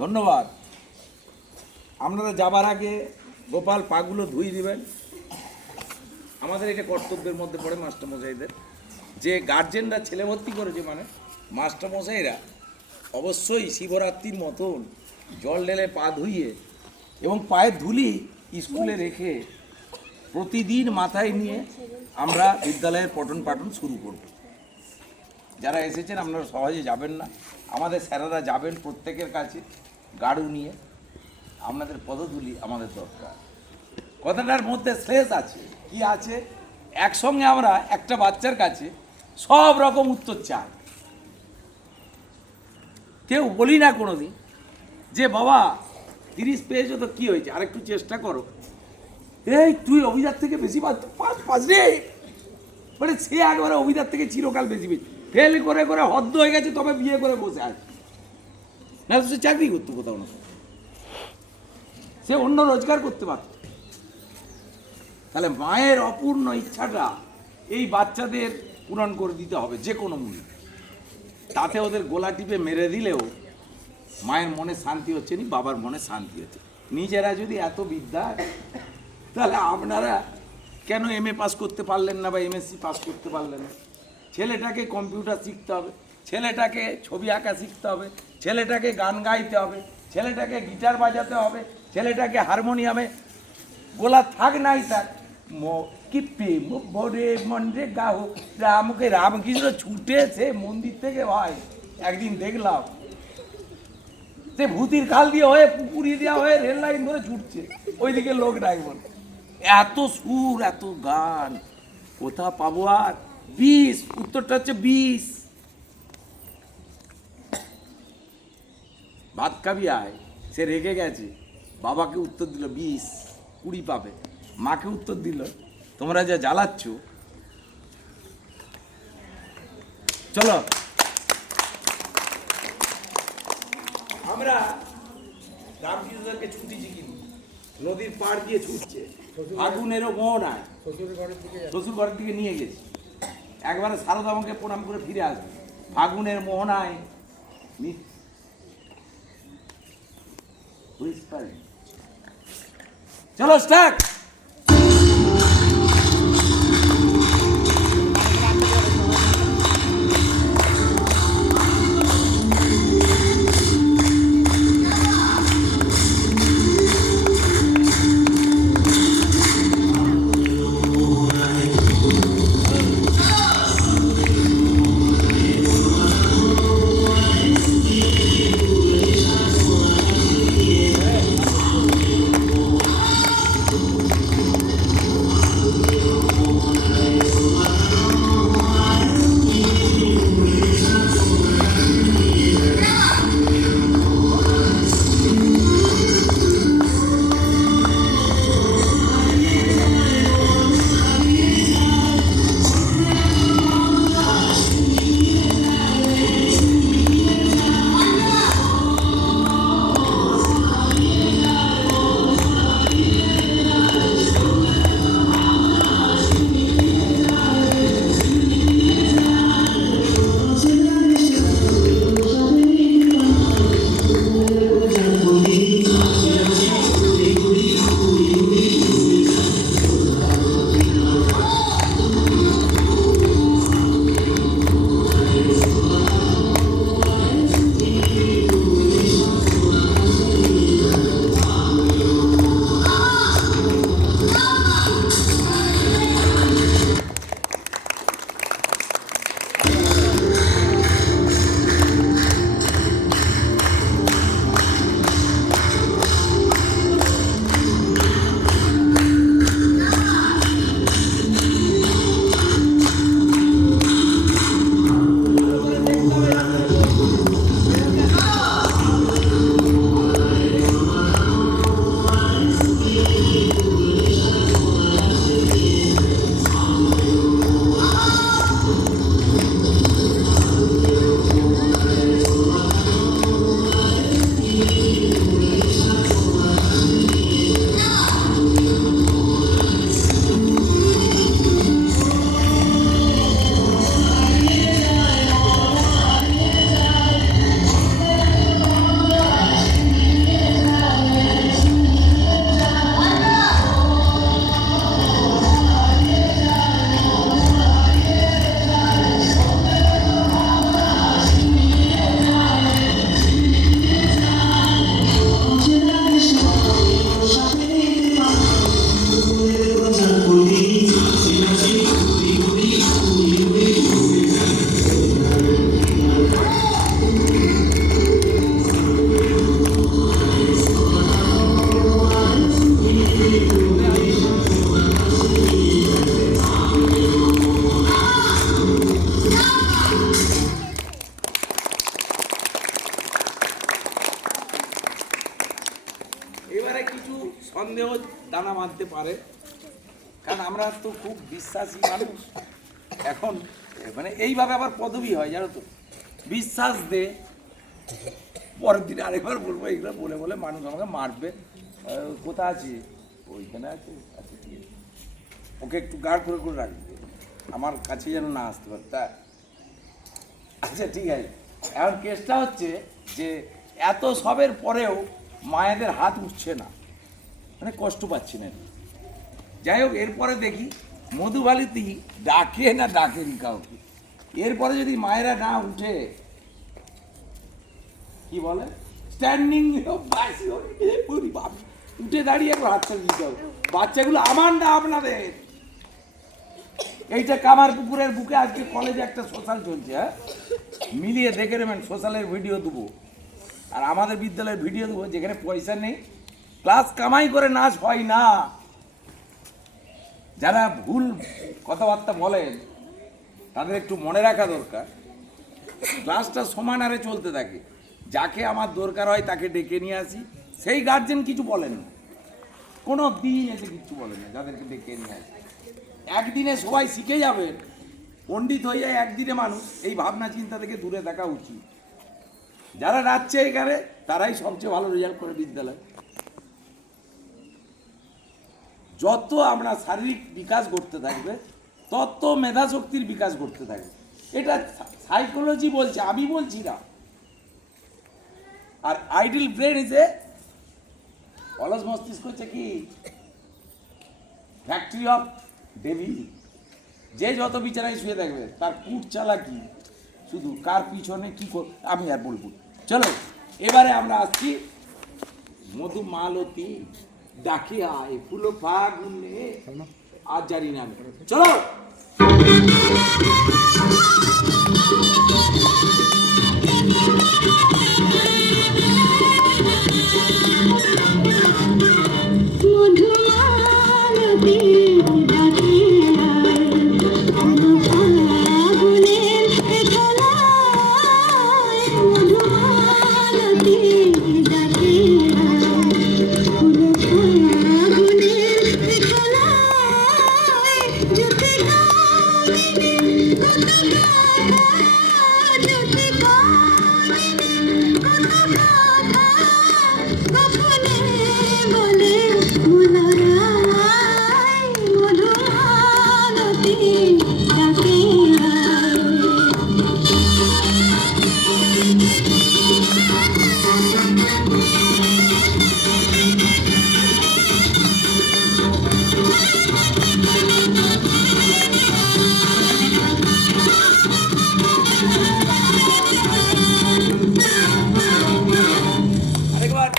ধন্যবাদ। আপনারা যাবার আগে গোপাল পাগুলো ধুই দিবেন। আমাদের এটা কর্তব্যের মধ্যে পড়ে মাস্টারমশাইদের, যে গার্জেনরা ছেলে ভর্তি করেছে, মানে মাস্টারমশাইরা অবশ্যই শিবরাত্রির মতন জল ঢেলে পা ধুইয়ে এবং পায়ের ধুলি স্কুলে রেখে প্রতিদিন মাথায় নিয়ে আমরা বিদ্যালয়ের পঠন পাঠন শুরু করব। যারা এসেছেন আপনারা সহজে যাবেন না, আমাদের স্যারেরা যাবেন প্রত্যেকের কাছে গাড়ু নিয়ে। আপনাদের পদধূলি আমাদের দরকার। কথাটার মধ্যে শেষ আছে, কি আছে? একসঙ্গে আমরা একটা বাচ্চার কাছে সব রকম উত্তর চাই। কেউ বলি না কোনোদিন যে বাবা 30 পেয়েছো তো কি হয়েছে, আরেকটু চেষ্টা করো। এই তুই অভিজাত থেকে বেশি পাস রে, মানে সে একবারে অভিজাত থেকে চিরকাল বেশি পেয়েছে, ফেল করে করে হদ্দ হয়ে গেছে, তবে বিয়ে করে বসে আছে, না সে চাকরি করতো কোথাও না, সে অন্য রোজগার করতে পারত। তাহলে মায়ের অপূর্ণ ইচ্ছাটা এই বাচ্চাদের পূরণ করে দিতে হবে যে কোনো মূল্যে। তাতে ওদের গোলা টিপে মেরে দিলেও মায়ের মনে শান্তি হচ্ছে নি, বাবার মনে শান্তি হচ্ছে। নিজেরা যদি এত বিদ্যা, তাহলে আপনারা কেন MA পাস করতে পারলেন না বা MSc পাস করতে পারলেন না? ছেলেটাকে কম্পিউটার শিখতে হবে, ছেলেটাকে ছবি আঁকা শিখতে হবে, ছেলেটাকে গান গাইতে হবে, ছেলেটাকে গিটার বাজাতে হবে, ছেলেটাকে হারমোনিয়ামে গোলা থাক নাই থাক কি প্রেম ভরে মন্ডে গাও রামকে, রামকৃষ্ণ ছুটেছে মন্দির থেকে। ভাই একদিন দেখলাম সে ভূতির খাল দিয়ে হয়ে পুকুরি দেওয়া হয়ে রেল লাইন ধরে ছুটছে, ওইদিকে লোক নাই বলে। এত সুর, এত গান কোথা পাবো আর? 20, উত্তরটা হচ্ছে 20। ভাত খাবি আয়, সে রেগে গেছে, বাবাকে উত্তর দিল 20, 20 পাবে। মাকে উত্তর দিল তোমরা যা জ্বালাচ্ছ। চলো আমরা রামকৃষ্ণকে ছুটিছি কিন্তু নদীর পাড় দিয়ে ছুটছে, আগুনেরও মোহন আয়, শ্বশুর ঘরের দিকে নিয়ে গেছি। একবারে সারদা আমাকে প্রণাম করে ফিরে আসবে। ফাগুনের মোহনায় চলো স্টার্ট। পারে, কারণ আমরা তো খুব বিশ্বাসী মানুষ। এখন মানে এইভাবে আবার পদবি হয় জানো তো, বিশ্বাস দে, পরের দিন আরেকবার বলবো, এইগুলো বলে বলে মানুষ আমাকে মারবে। কোথায় আছে? ওইখানে আছে। আচ্ছা ঠিক আছে, ওকে একটু গার্ড করে রাখবে, আমার কাছে যেন না আসতে পারে। তা আচ্ছা ঠিক আছে, এখন কেসটা হচ্ছে যে এত সবের পরেও মায়েদের হাত উঠছে না, মানে কষ্ট পাচ্ছি না। যাই হোক, এরপরে দেখি মধুবালিতি ডাকে না ডাকেনি কাউকে। এরপরে যদি মায়েরা না উঠে, কি বলে, স্ট্যান্ডিং উঠে দাঁড়িয়ে একবার হাতটা দিতে হবে। বাচ্চাগুলো আমার না আপনাদের। এইটা কামারপুকুরের বুকে আজকে কলেজে একটা সোশ্যাল চলছে, হ্যাঁ, মিলিয়ে দেখে নেবেন। সোশ্যালের ভিডিও দেবো, আর আমাদের বিদ্যালয়ের ভিডিও দেবো, যেখানে পয়সা নেই, ক্লাস কামাই করে নাচ হয় না। যারা ভুল কথাবার্তা বলেন তাদের একটু মনে রাখা দরকার, ক্লাসটা সমান হারে চলতে থাকে। যাকে আমার দরকার হয় তাকে ডেকে নিয়ে আসি, সেই গার্জেন কিছু বলেন না, কোনো দিন এসে কিছু বলেন না যাদেরকে ডেকে নিয়ে আসি। একদিনে সবাই শিখে যাবেন, পণ্ডিত হয়ে যায় একদিনে মানুষ, এই ভাবনা চিন্তা থেকে দূরে থাকা উচিত। যারা রাখছে এখানে তারাই সবচেয়ে ভালো রেজাল্ট করে বিদ্যালয়। যত আমরা শারীরিক বিকাশ করতে থাকবে, তত মেধাশক্তির বিকাশ করতে থাকবে। এটা সাইকোলজি বলছে, আমি বলছি না। আর আইডল ব্রেন ইজে, অলস মস্তিষ্ক হচ্ছে কি ফ্যাক্টরি অফ ডেভিল। যে যত বিছানায় শুয়ে থাকবে তার কুট চালাকি, শুধু কার পিছনে কি আমি আর বলবো। চলো এবারে আমরা আসছি মধুমালতী ডাকে আয় ফুল ফাগুনে, আর জানি না আমি। চলো আরেকবার।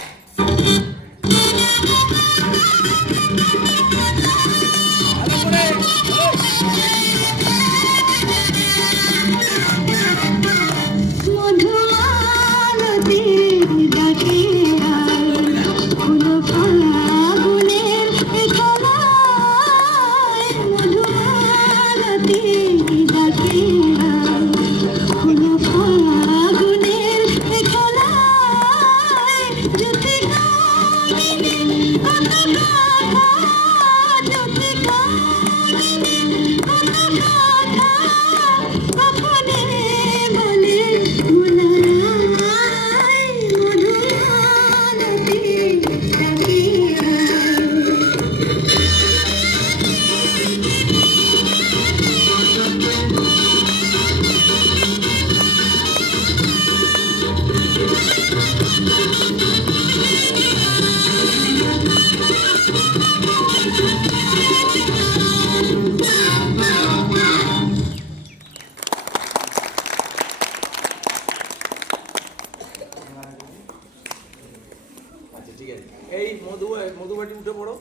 ভালো করে। আচ্ছা ঠিক আছে, এই মধুবাটি উঠে পড়ো।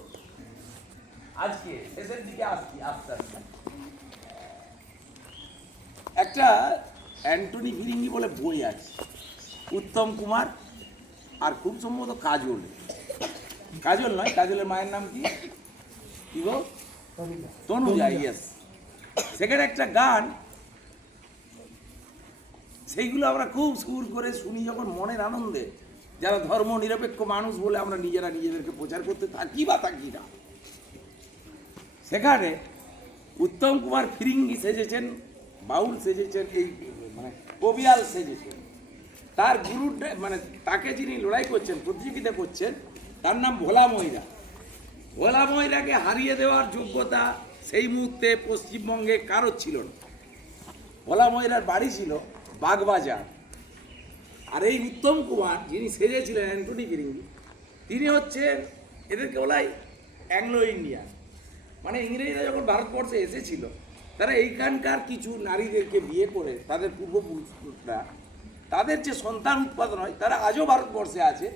আজকে শেষের দিকে আসছি আস্তে আস্তে। একটা অ্যান্টনি ফিরিঙ্গি বলে বই আছে, উত্তম কুমার আর খুব সম্ভবত কাজল, কাজল নয়, কাজলের মায়ের নাম কি, কি গো, তনুজা, ইয়েস। সেখানে একটা গান, সেইগুলো আমরা খুব সুর করে শুনি যখন মনের আনন্দে, যারা ধর্ম নিরপেক্ষ মানুষ বলে আমরা নিজেরা নিজেদেরকে প্রচার করতে থাকি বা থাকি না। সেখানে উত্তম কুমার ফিরিঙ্গি সেজেছেন, বাউল সেজেছেন, এই মানে কবিয়াল সেজেছেন। তার গুরু মানে তাকে যিনি লড়াই করছেন, প্রতিযোগিতা করছেন, তার নাম ভোলা ময়রা। ভোলা ময়রাকে হারিয়ে দেওয়ার যোগ্যতা সেই মুহূর্তে পশ্চিমবঙ্গে কারোর ছিল না। ভোলা ময়রার বাড়ি ছিল বাগবাজার। আর এই উত্তম কুমার যিনি সেজেছিলেন অ্যান্টনি ফিরিঙ্গি, তিনি হচ্ছেন এদেরকে বলাই অ্যাংলো ইন্ডিয়ান। মানে ইংরেজরা যখন ভারতবর্ষে এসেছিল, তারা এইখানকার কিছু নারীদেরকে বিয়ে করে তাদের পূর্বপুরুষরা তাদের যে সন্তান উৎপাদন হয়, তারা আজও ভারতবর্ষে আছে,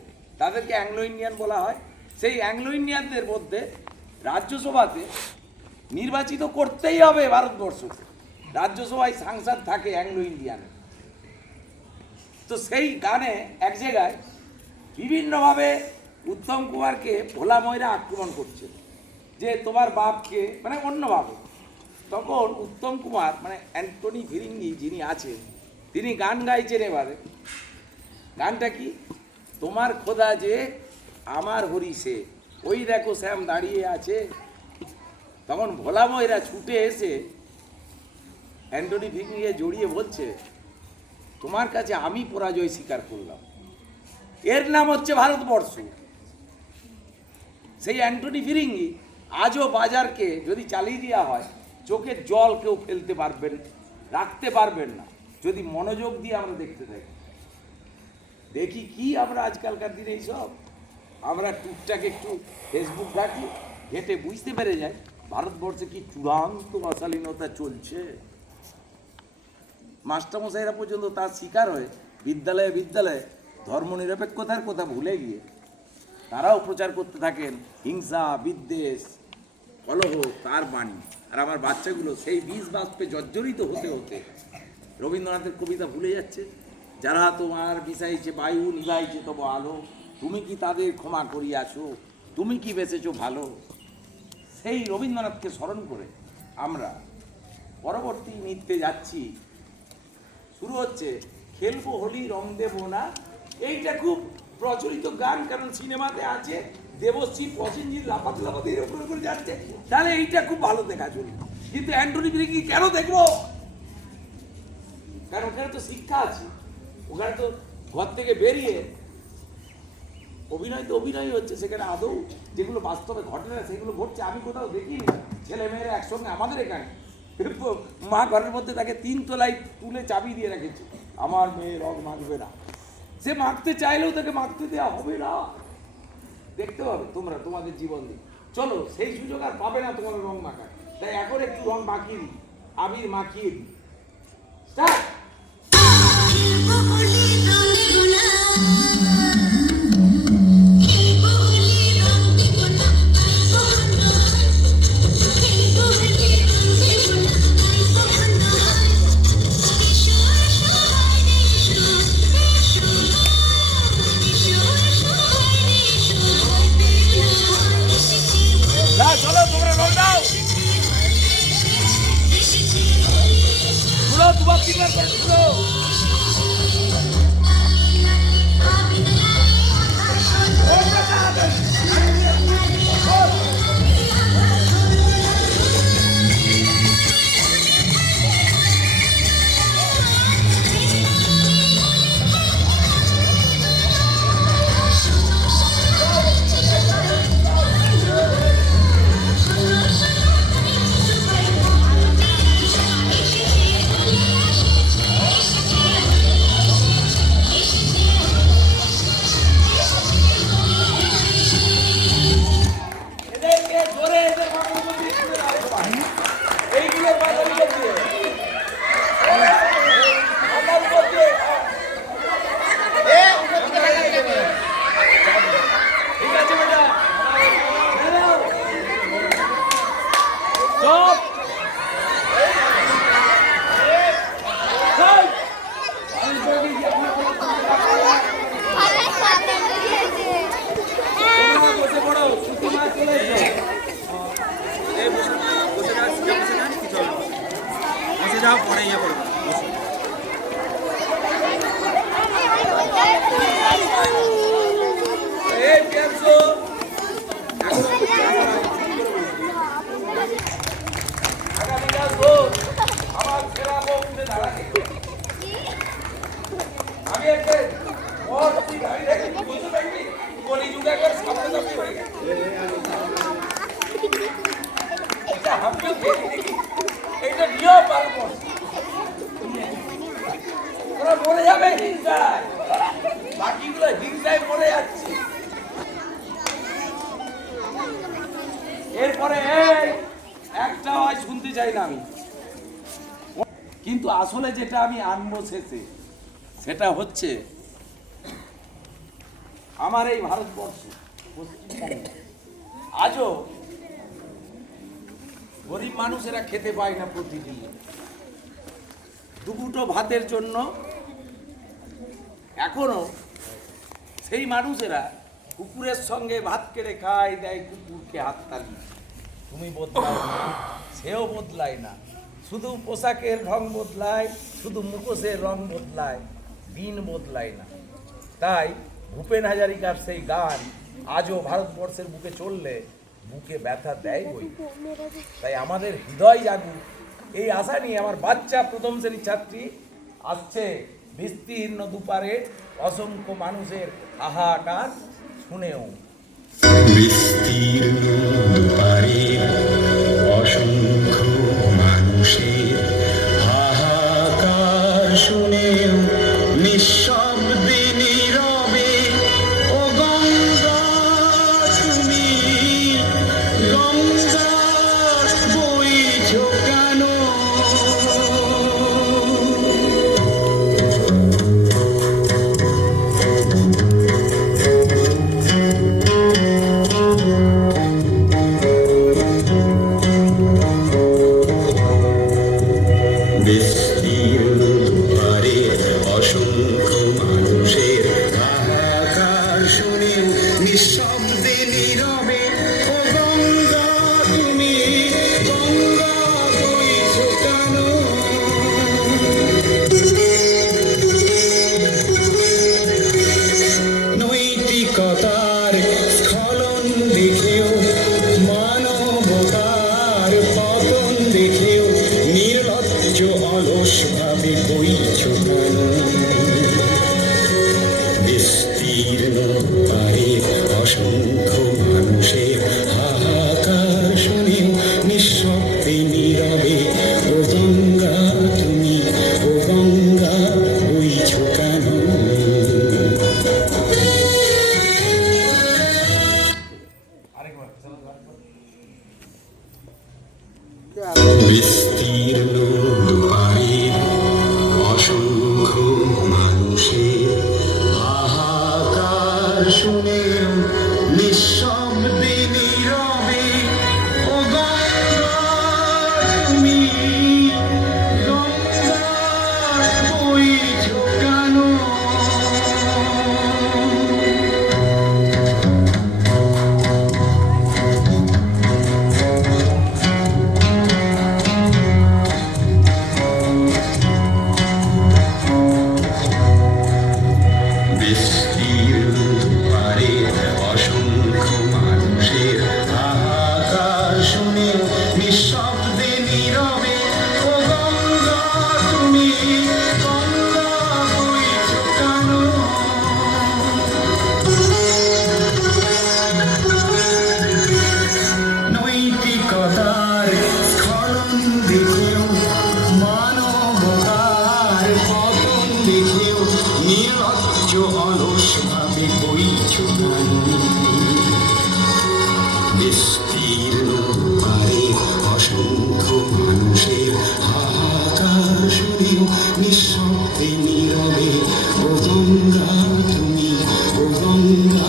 তাদেরকে অ্যাংলো ইন্ডিয়ান বলা হয়। সেই অ্যাংলো ইন্ডিয়ানদের মধ্যে রাজ্যসভাতে নির্বাচিত করতেই হবে ভারতবর্ষকে, রাজ্যসভায় সাংসদ থাকে অ্যাংলো ইন্ডিয়ানে। তো সেই গানে এক জায়গায় বিভিন্নভাবে উত্তম কুমারকে ভোলা ময়রা আক্রমণ করছে যে তোমার বাপকে, মানে অন্যভাবে। তখন উত্তম কুমার মানে অ্যান্টনি ফিরিঙ্গি যিনি আছেন, তিনি গান গাইছেন এবারে। গানটা কি? তোমার খোদা যে আমার হরিষে, ওই দেখো শ্যাম দাঁড়িয়ে আছে। তখন ভোলা ময়রা ছুটে এসে অ্যান্টনি ফিরিঙ্গিকে জড়িয়ে বলছে, তোমার কাছে আমি পরাজয় স্বীকার করলাম। এর নাম হচ্ছে ভারতবর্ষ। সেই অ্যান্টনি ফিরিঙ্গি আজও বাজারকে যদি চালিয়ে দেওয়া হয়, চোখের জল কেউ ফেলতে পারবেন, রাখতে পারবেন না, যদি মনোযোগ দিয়ে আমরা দেখতে থাকি। দেখি কি আমরা আজকালকার দিনে এইসব আমরা টুকটাক একটু ফেসবুক ঘাঁটি, ঘেঁটে বুঝতে পেরে যাই ভারতবর্ষে কি চূড়ান্ত অশালীনতা চলছে। মাস্টারমশাইরা পর্যন্ত তার শিকার হয়ে বিদ্যালয়ে বিদ্যালয়ে ধর্মনিরপেক্ষতার কথা ভুলে গিয়ে তারাও প্রচার করতে থাকেন হিংসা, বিদ্বেষ, কলহ, তার বাণী। আর আমার বাচ্চাগুলো সেই বীজ বাষ্পে জর্জরিত হতে হতে রবীন্দ্রনাথের কবিতা ভুলে যাচ্ছে। যারা তোমার বিষাইছে বায়ু, নিভাইছে তব আলো, তুমি কি তাদের ক্ষমা করিয়াছো, তুমি কি বেঁচেছো ভালো। সেই রবীন্দ্রনাথকে স্মরণ করে আমরা পরবর্তী নৃত্যে যাচ্ছি। শুরু হচ্ছে খেলবো হোলি রং দেবো না। এইটা খুব প্রচলিত গান, কারণ সিনেমাতে আছে দেবশ্রী প্রসেনজিৎ লাফাতে লাফাতে এরকম করে যাচ্ছে, তাহলে এইটা খুব ভালো দেখা চলবে। কিন্তু অ্যান্টনি ফিরিঙ্গি কেন দেখবো? কারণ ওখানে তো শিক্ষা আছে, ওখানে তো ঘর থেকে বেরিয়ে অভিনয় তো অভিনয় হচ্ছে, সেখানে আদৌ যেগুলো বাস্তবে ঘটে না সেগুলো ঘটছে। আমি কোথাও দেখিনি ছেলে মেয়েরা একসঙ্গে। আমাদের এখানে মা ঘরের মধ্যে তাকে 3 তলায় তুলে চাবি দিয়ে রেখেছে, আমার মেয়ে রং মাখবে না। সে মাখতে চাইলেও তাকে মাখতে দেওয়া হবে না। দেখতে পাবে তোমরা তোমাদের জীবন দিয়ে। চলো, সেই সুযোগ আর পাবে না তোমার রং মাখার। তাই এখন একটু রং মাখিয়ে দিই, আবির মাখিয়ে দিই। স্টার্ট। চলো তোমরা রং দাও, শুনো দুবার তিনবার করে শুনো। যাও পরে ইয়ে করবো। এই দাঁড়ালে আমি একটা ভর্তি গাড়ি দেখি বুঝতে পারবি কলিযুগে একবার সামনাসামনি হয়ে গেছে এটা আমিও দেখি দেখি এটা নিয়েও পারবো ওরা মরে যাবে হিংসায় বাকিগুলো হিংসায় মরে যাচ্ছে এরপরে এই একটা হয় শুনতে চাই না আমি কিন্তু আসলে যেটা আমি আনবো শেষে সেটা হচ্ছে আমার এই ভারতবর্ষ পশ্চিমবঙ্গ আজও গরিব মানুষেরা খেতে পায় না প্রতিদিন দুপুটো ভাতের জন্য এখনো সেই মানুষেরা কুকুরের সঙ্গে ভাত কেড়ে খায় দেয় কুকুরকে হাততালি তুমি বদলাও না সেও বদলায় না শুধু পোশাকের রং বদলায় শুধু মুখোশের রং বদলায় দিন বদলায় না তাই ভূপেন হাজারিকার সেই গান আজও ভারতবর্ষের বুকে চললে বুকে ব্যথা দেয় বই তাই আমাদের হৃদয় জাগুক এই আশা নিয়ে আমার বাচ্চা প্রথম শ্রেণীর ছাত্রী আসছে বিস্তীর্ণ দুপারে অসংখ্য মানুষের হাহাকার শুনেও বিস্তীর্ণ দুপারের অসংখ্য মানুষের হাহাকার শুনেও নিঃশব্দে নীরবে ও গঙ্গা তুমি গঙ্গা বইছো কেন বিস্তীর্ণ দুয়ারে অসংখ্য মানুষের হাহাকার শুনে নিঃশব্দে নীরবে ও গঙ্গা তুমি গঙ্গা বইছো কেন নৈতিকতার স্খলন দেখেও মানবতার পতন দেখেও নির্লজ্জ অলস ভাবে বইছো কেন বিস্তীর্ণ পারে অসংখ্য মানুষের হাহাকার শুনেও নিঃশব্দে নীরবে ও গঙ্গা তুমি ও গঙ্গা বইছো কেন বিস্তীর্ণ দুপারের অসংখ্য মানুষের হাহাকার শুনেও নিঃশব্দে নীরবে ও গঙ্গা তুমি গঙ্গা বইছো কেন বিস্তীর্ণ দুপারের অসংখ্য মানুষের হাহাকার শুনে নিঃশব্দে নীরবে ও গঙ্গা তুমি গঙ্গা বইছো কেন নৈতিকতার স্খলন দেখেও মানবতার পতন দেখেও নির্লজ্জ অলস ভাবে বইছো কেন বিস্তীর্ণ পারে অসংখ্য মানুষের হাহাকার শুনেও নিঃশব্দে নীরবে ও গঙ্গা তুমি ও গঙ্গা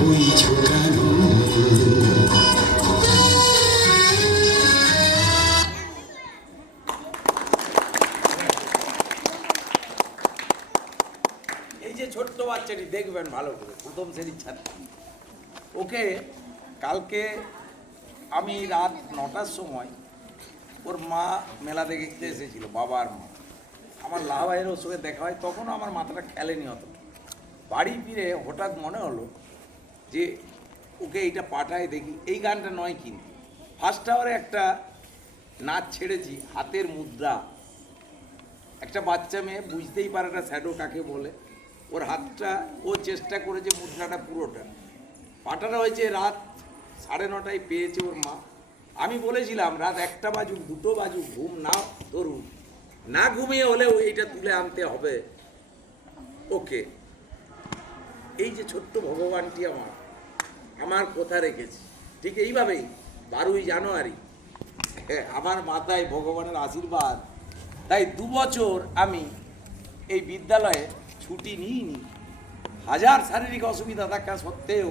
বইছো কেন এই যে ছোট্ট বাচ্চাটি দেখবেন ভালো করে প্রথম শ্রেণীর ছাত্রী ওকে কালকে আমি রাত 9টার সময় ওর মা মেলা দেখতে এসেছিল বাবার মা আমার লাভাইয়ের ওর সঙ্গে দেখা হয় তখনও আমার মাথাটা খেলেনি অতটা বাড়ি ফিরে হঠাৎ মনে হলো যে ওকে এইটা পাঠায় দেখি এই গানটা নয় কিন্তু ফার্স্ট আওয়ারে একটা নাচ ছেড়েছি হাতের মুদ্রা একটা বাচ্চা মেয়ে বুঝতেই পারে না শ্যাডো কাকে বলে, ওর হাতটা ও চেষ্টা করেছে মুদ্রাটা পুরোটা পাঠানো হয়েছে রাত 9:30টায় পেয়েছে ওর মা। আমি বলেছিলাম রাত 1টা বাজুক 2টো বাজুক ঘুম না ধরুন, না ঘুমিয়ে হলেও এইটা তুলে আনতে হবে ওকে। এই যে ছোট্ট ভগবানটি আমার কথা রেখেছে, ঠিক এইভাবেই 12ই জানুয়ারি আমার মাথায় ভগবানের আশীর্বাদ। তাই 2 বছর আমি এই বিদ্যালয়ে ছুটি নিইনি, হাজার শারীরিক অসুবিধা থাকা সত্ত্বেও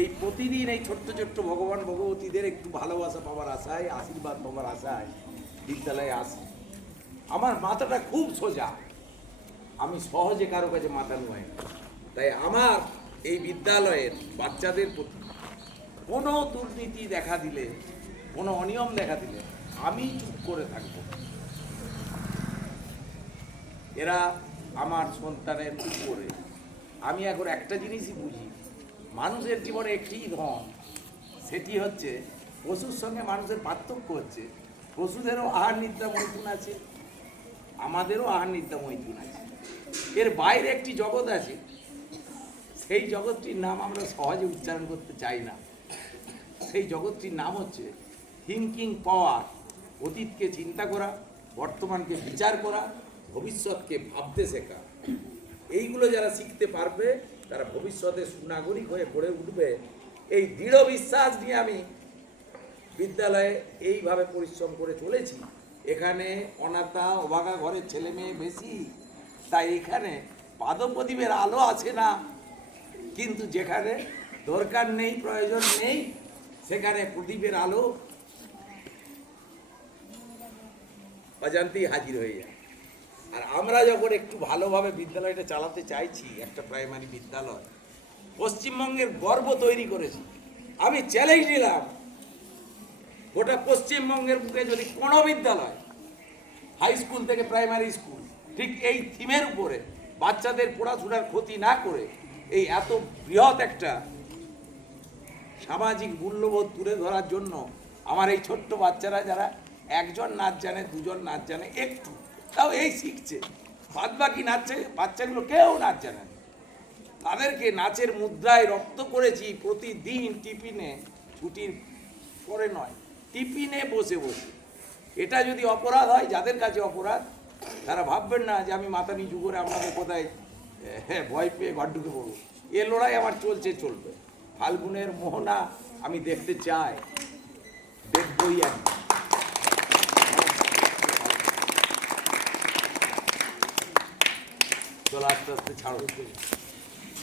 এই প্রতিদিন এই ছোট্ট ছোট্ট ভগবান ভগবতীদের একটু ভালোবাসা পাওয়ার আশায়, আশীর্বাদ পাওয়ার আশায় বিদ্যালয়ে আসি। আমার মাথাটা খুব সোজা, আমি সহজে কারো কাছে মাথা নোয়াই না। তাই আমার এই বিদ্যালয়ের বাচ্চাদের প্রতি কোনো দুর্নীতি দেখা দিলে, কোনো অনিয়ম দেখা দিলে আমি চুপ করে থাকব। এরা আমার সন্তানের উপরে। আমি এখন একটা জিনিসই বুঝি, মানুষের জীবনে একটি ধন, সেটি হচ্ছে পশুর সঙ্গে মানুষের পার্থক্য হচ্ছে পশুদেরও আহার নিদ্রা মৈথুন আছে, আমাদেরও আহার নিদ্রা মৈথুন আছে। এর বাইরে একটি জগৎ আছে, সেই জগৎটির নাম আমরা সহজে উচ্চারণ করতে চাই না। সেই জগৎটির নাম হচ্ছে থিঙ্কিং পাওয়ার, অতীতকে চিন্তা করা, বর্তমানকে বিচার করা, ভবিষ্যৎকে ভাবতে শেখা। এইগুলো যারা শিখতে পারবে তারা ভবিষ্যতে সুনাগরিক হয়ে গড়ে উঠবে। এই দৃঢ় বিশ্বাস নিয়ে আমি বিদ্যালয়ে এইভাবে পরিশ্রম করে চলেছি। এখানে অনাথা অভাগা ঘরের ছেলে মেয়ে বেশি, তাই এখানে পাদপ্রদীপের আলো আছে না, কিন্তু যেখানে দরকার নেই, প্রয়োজন নেই, সেখানে প্রদীপের আলো অজান্তেই হাজির হয়ে যায়। আর আমরা যখন একটু ভালোভাবে বিদ্যালয়টা চালাতে চাইছি, একটা প্রাইমারি বিদ্যালয় পশ্চিমবঙ্গের গর্ব তৈরি করেছি। আমি চ্যালেঞ্জ নিলাম, গোটা পশ্চিমবঙ্গের বুকে যদি কোনো বিদ্যালয়, হাই স্কুল থেকে প্রাইমারি স্কুল, ঠিক এই থিমের উপরে বাচ্চাদের পড়াশোনার ক্ষতি না করে এই এত বৃহৎ একটা সামাজিক মূল্যবোধ তুলে ধরার জন্য আমার এই ছোট্ট বাচ্চারা যারা একজন নাচ জানে, দুজন নাচ জানে, একটু তাও এই শিখছে, বাদ বাকি নাচছে বাচ্চাগুলো কেউ নাচ জানে না, তাদেরকে নাচের মুদ্রায় রপ্ত করেছি প্রতিদিন টিফিনে, ছুটির পরে নয়, টিফিনে বসে বসে। এটা যদি অপরাধ হয়, যাদের কাছে অপরাধ তারা ভাববেন না যে আমি মাথা নিচু করে আপনাদের কোথায় ভয় পেয়ে ঘর ঢুকে পড়ব। এ লড়াই আমার চলবে। ফাল্গুনের মোহনা আমি দেখতে চাই, দেখবই আমি। চলো আস্তে আস্তে ছাড়ো।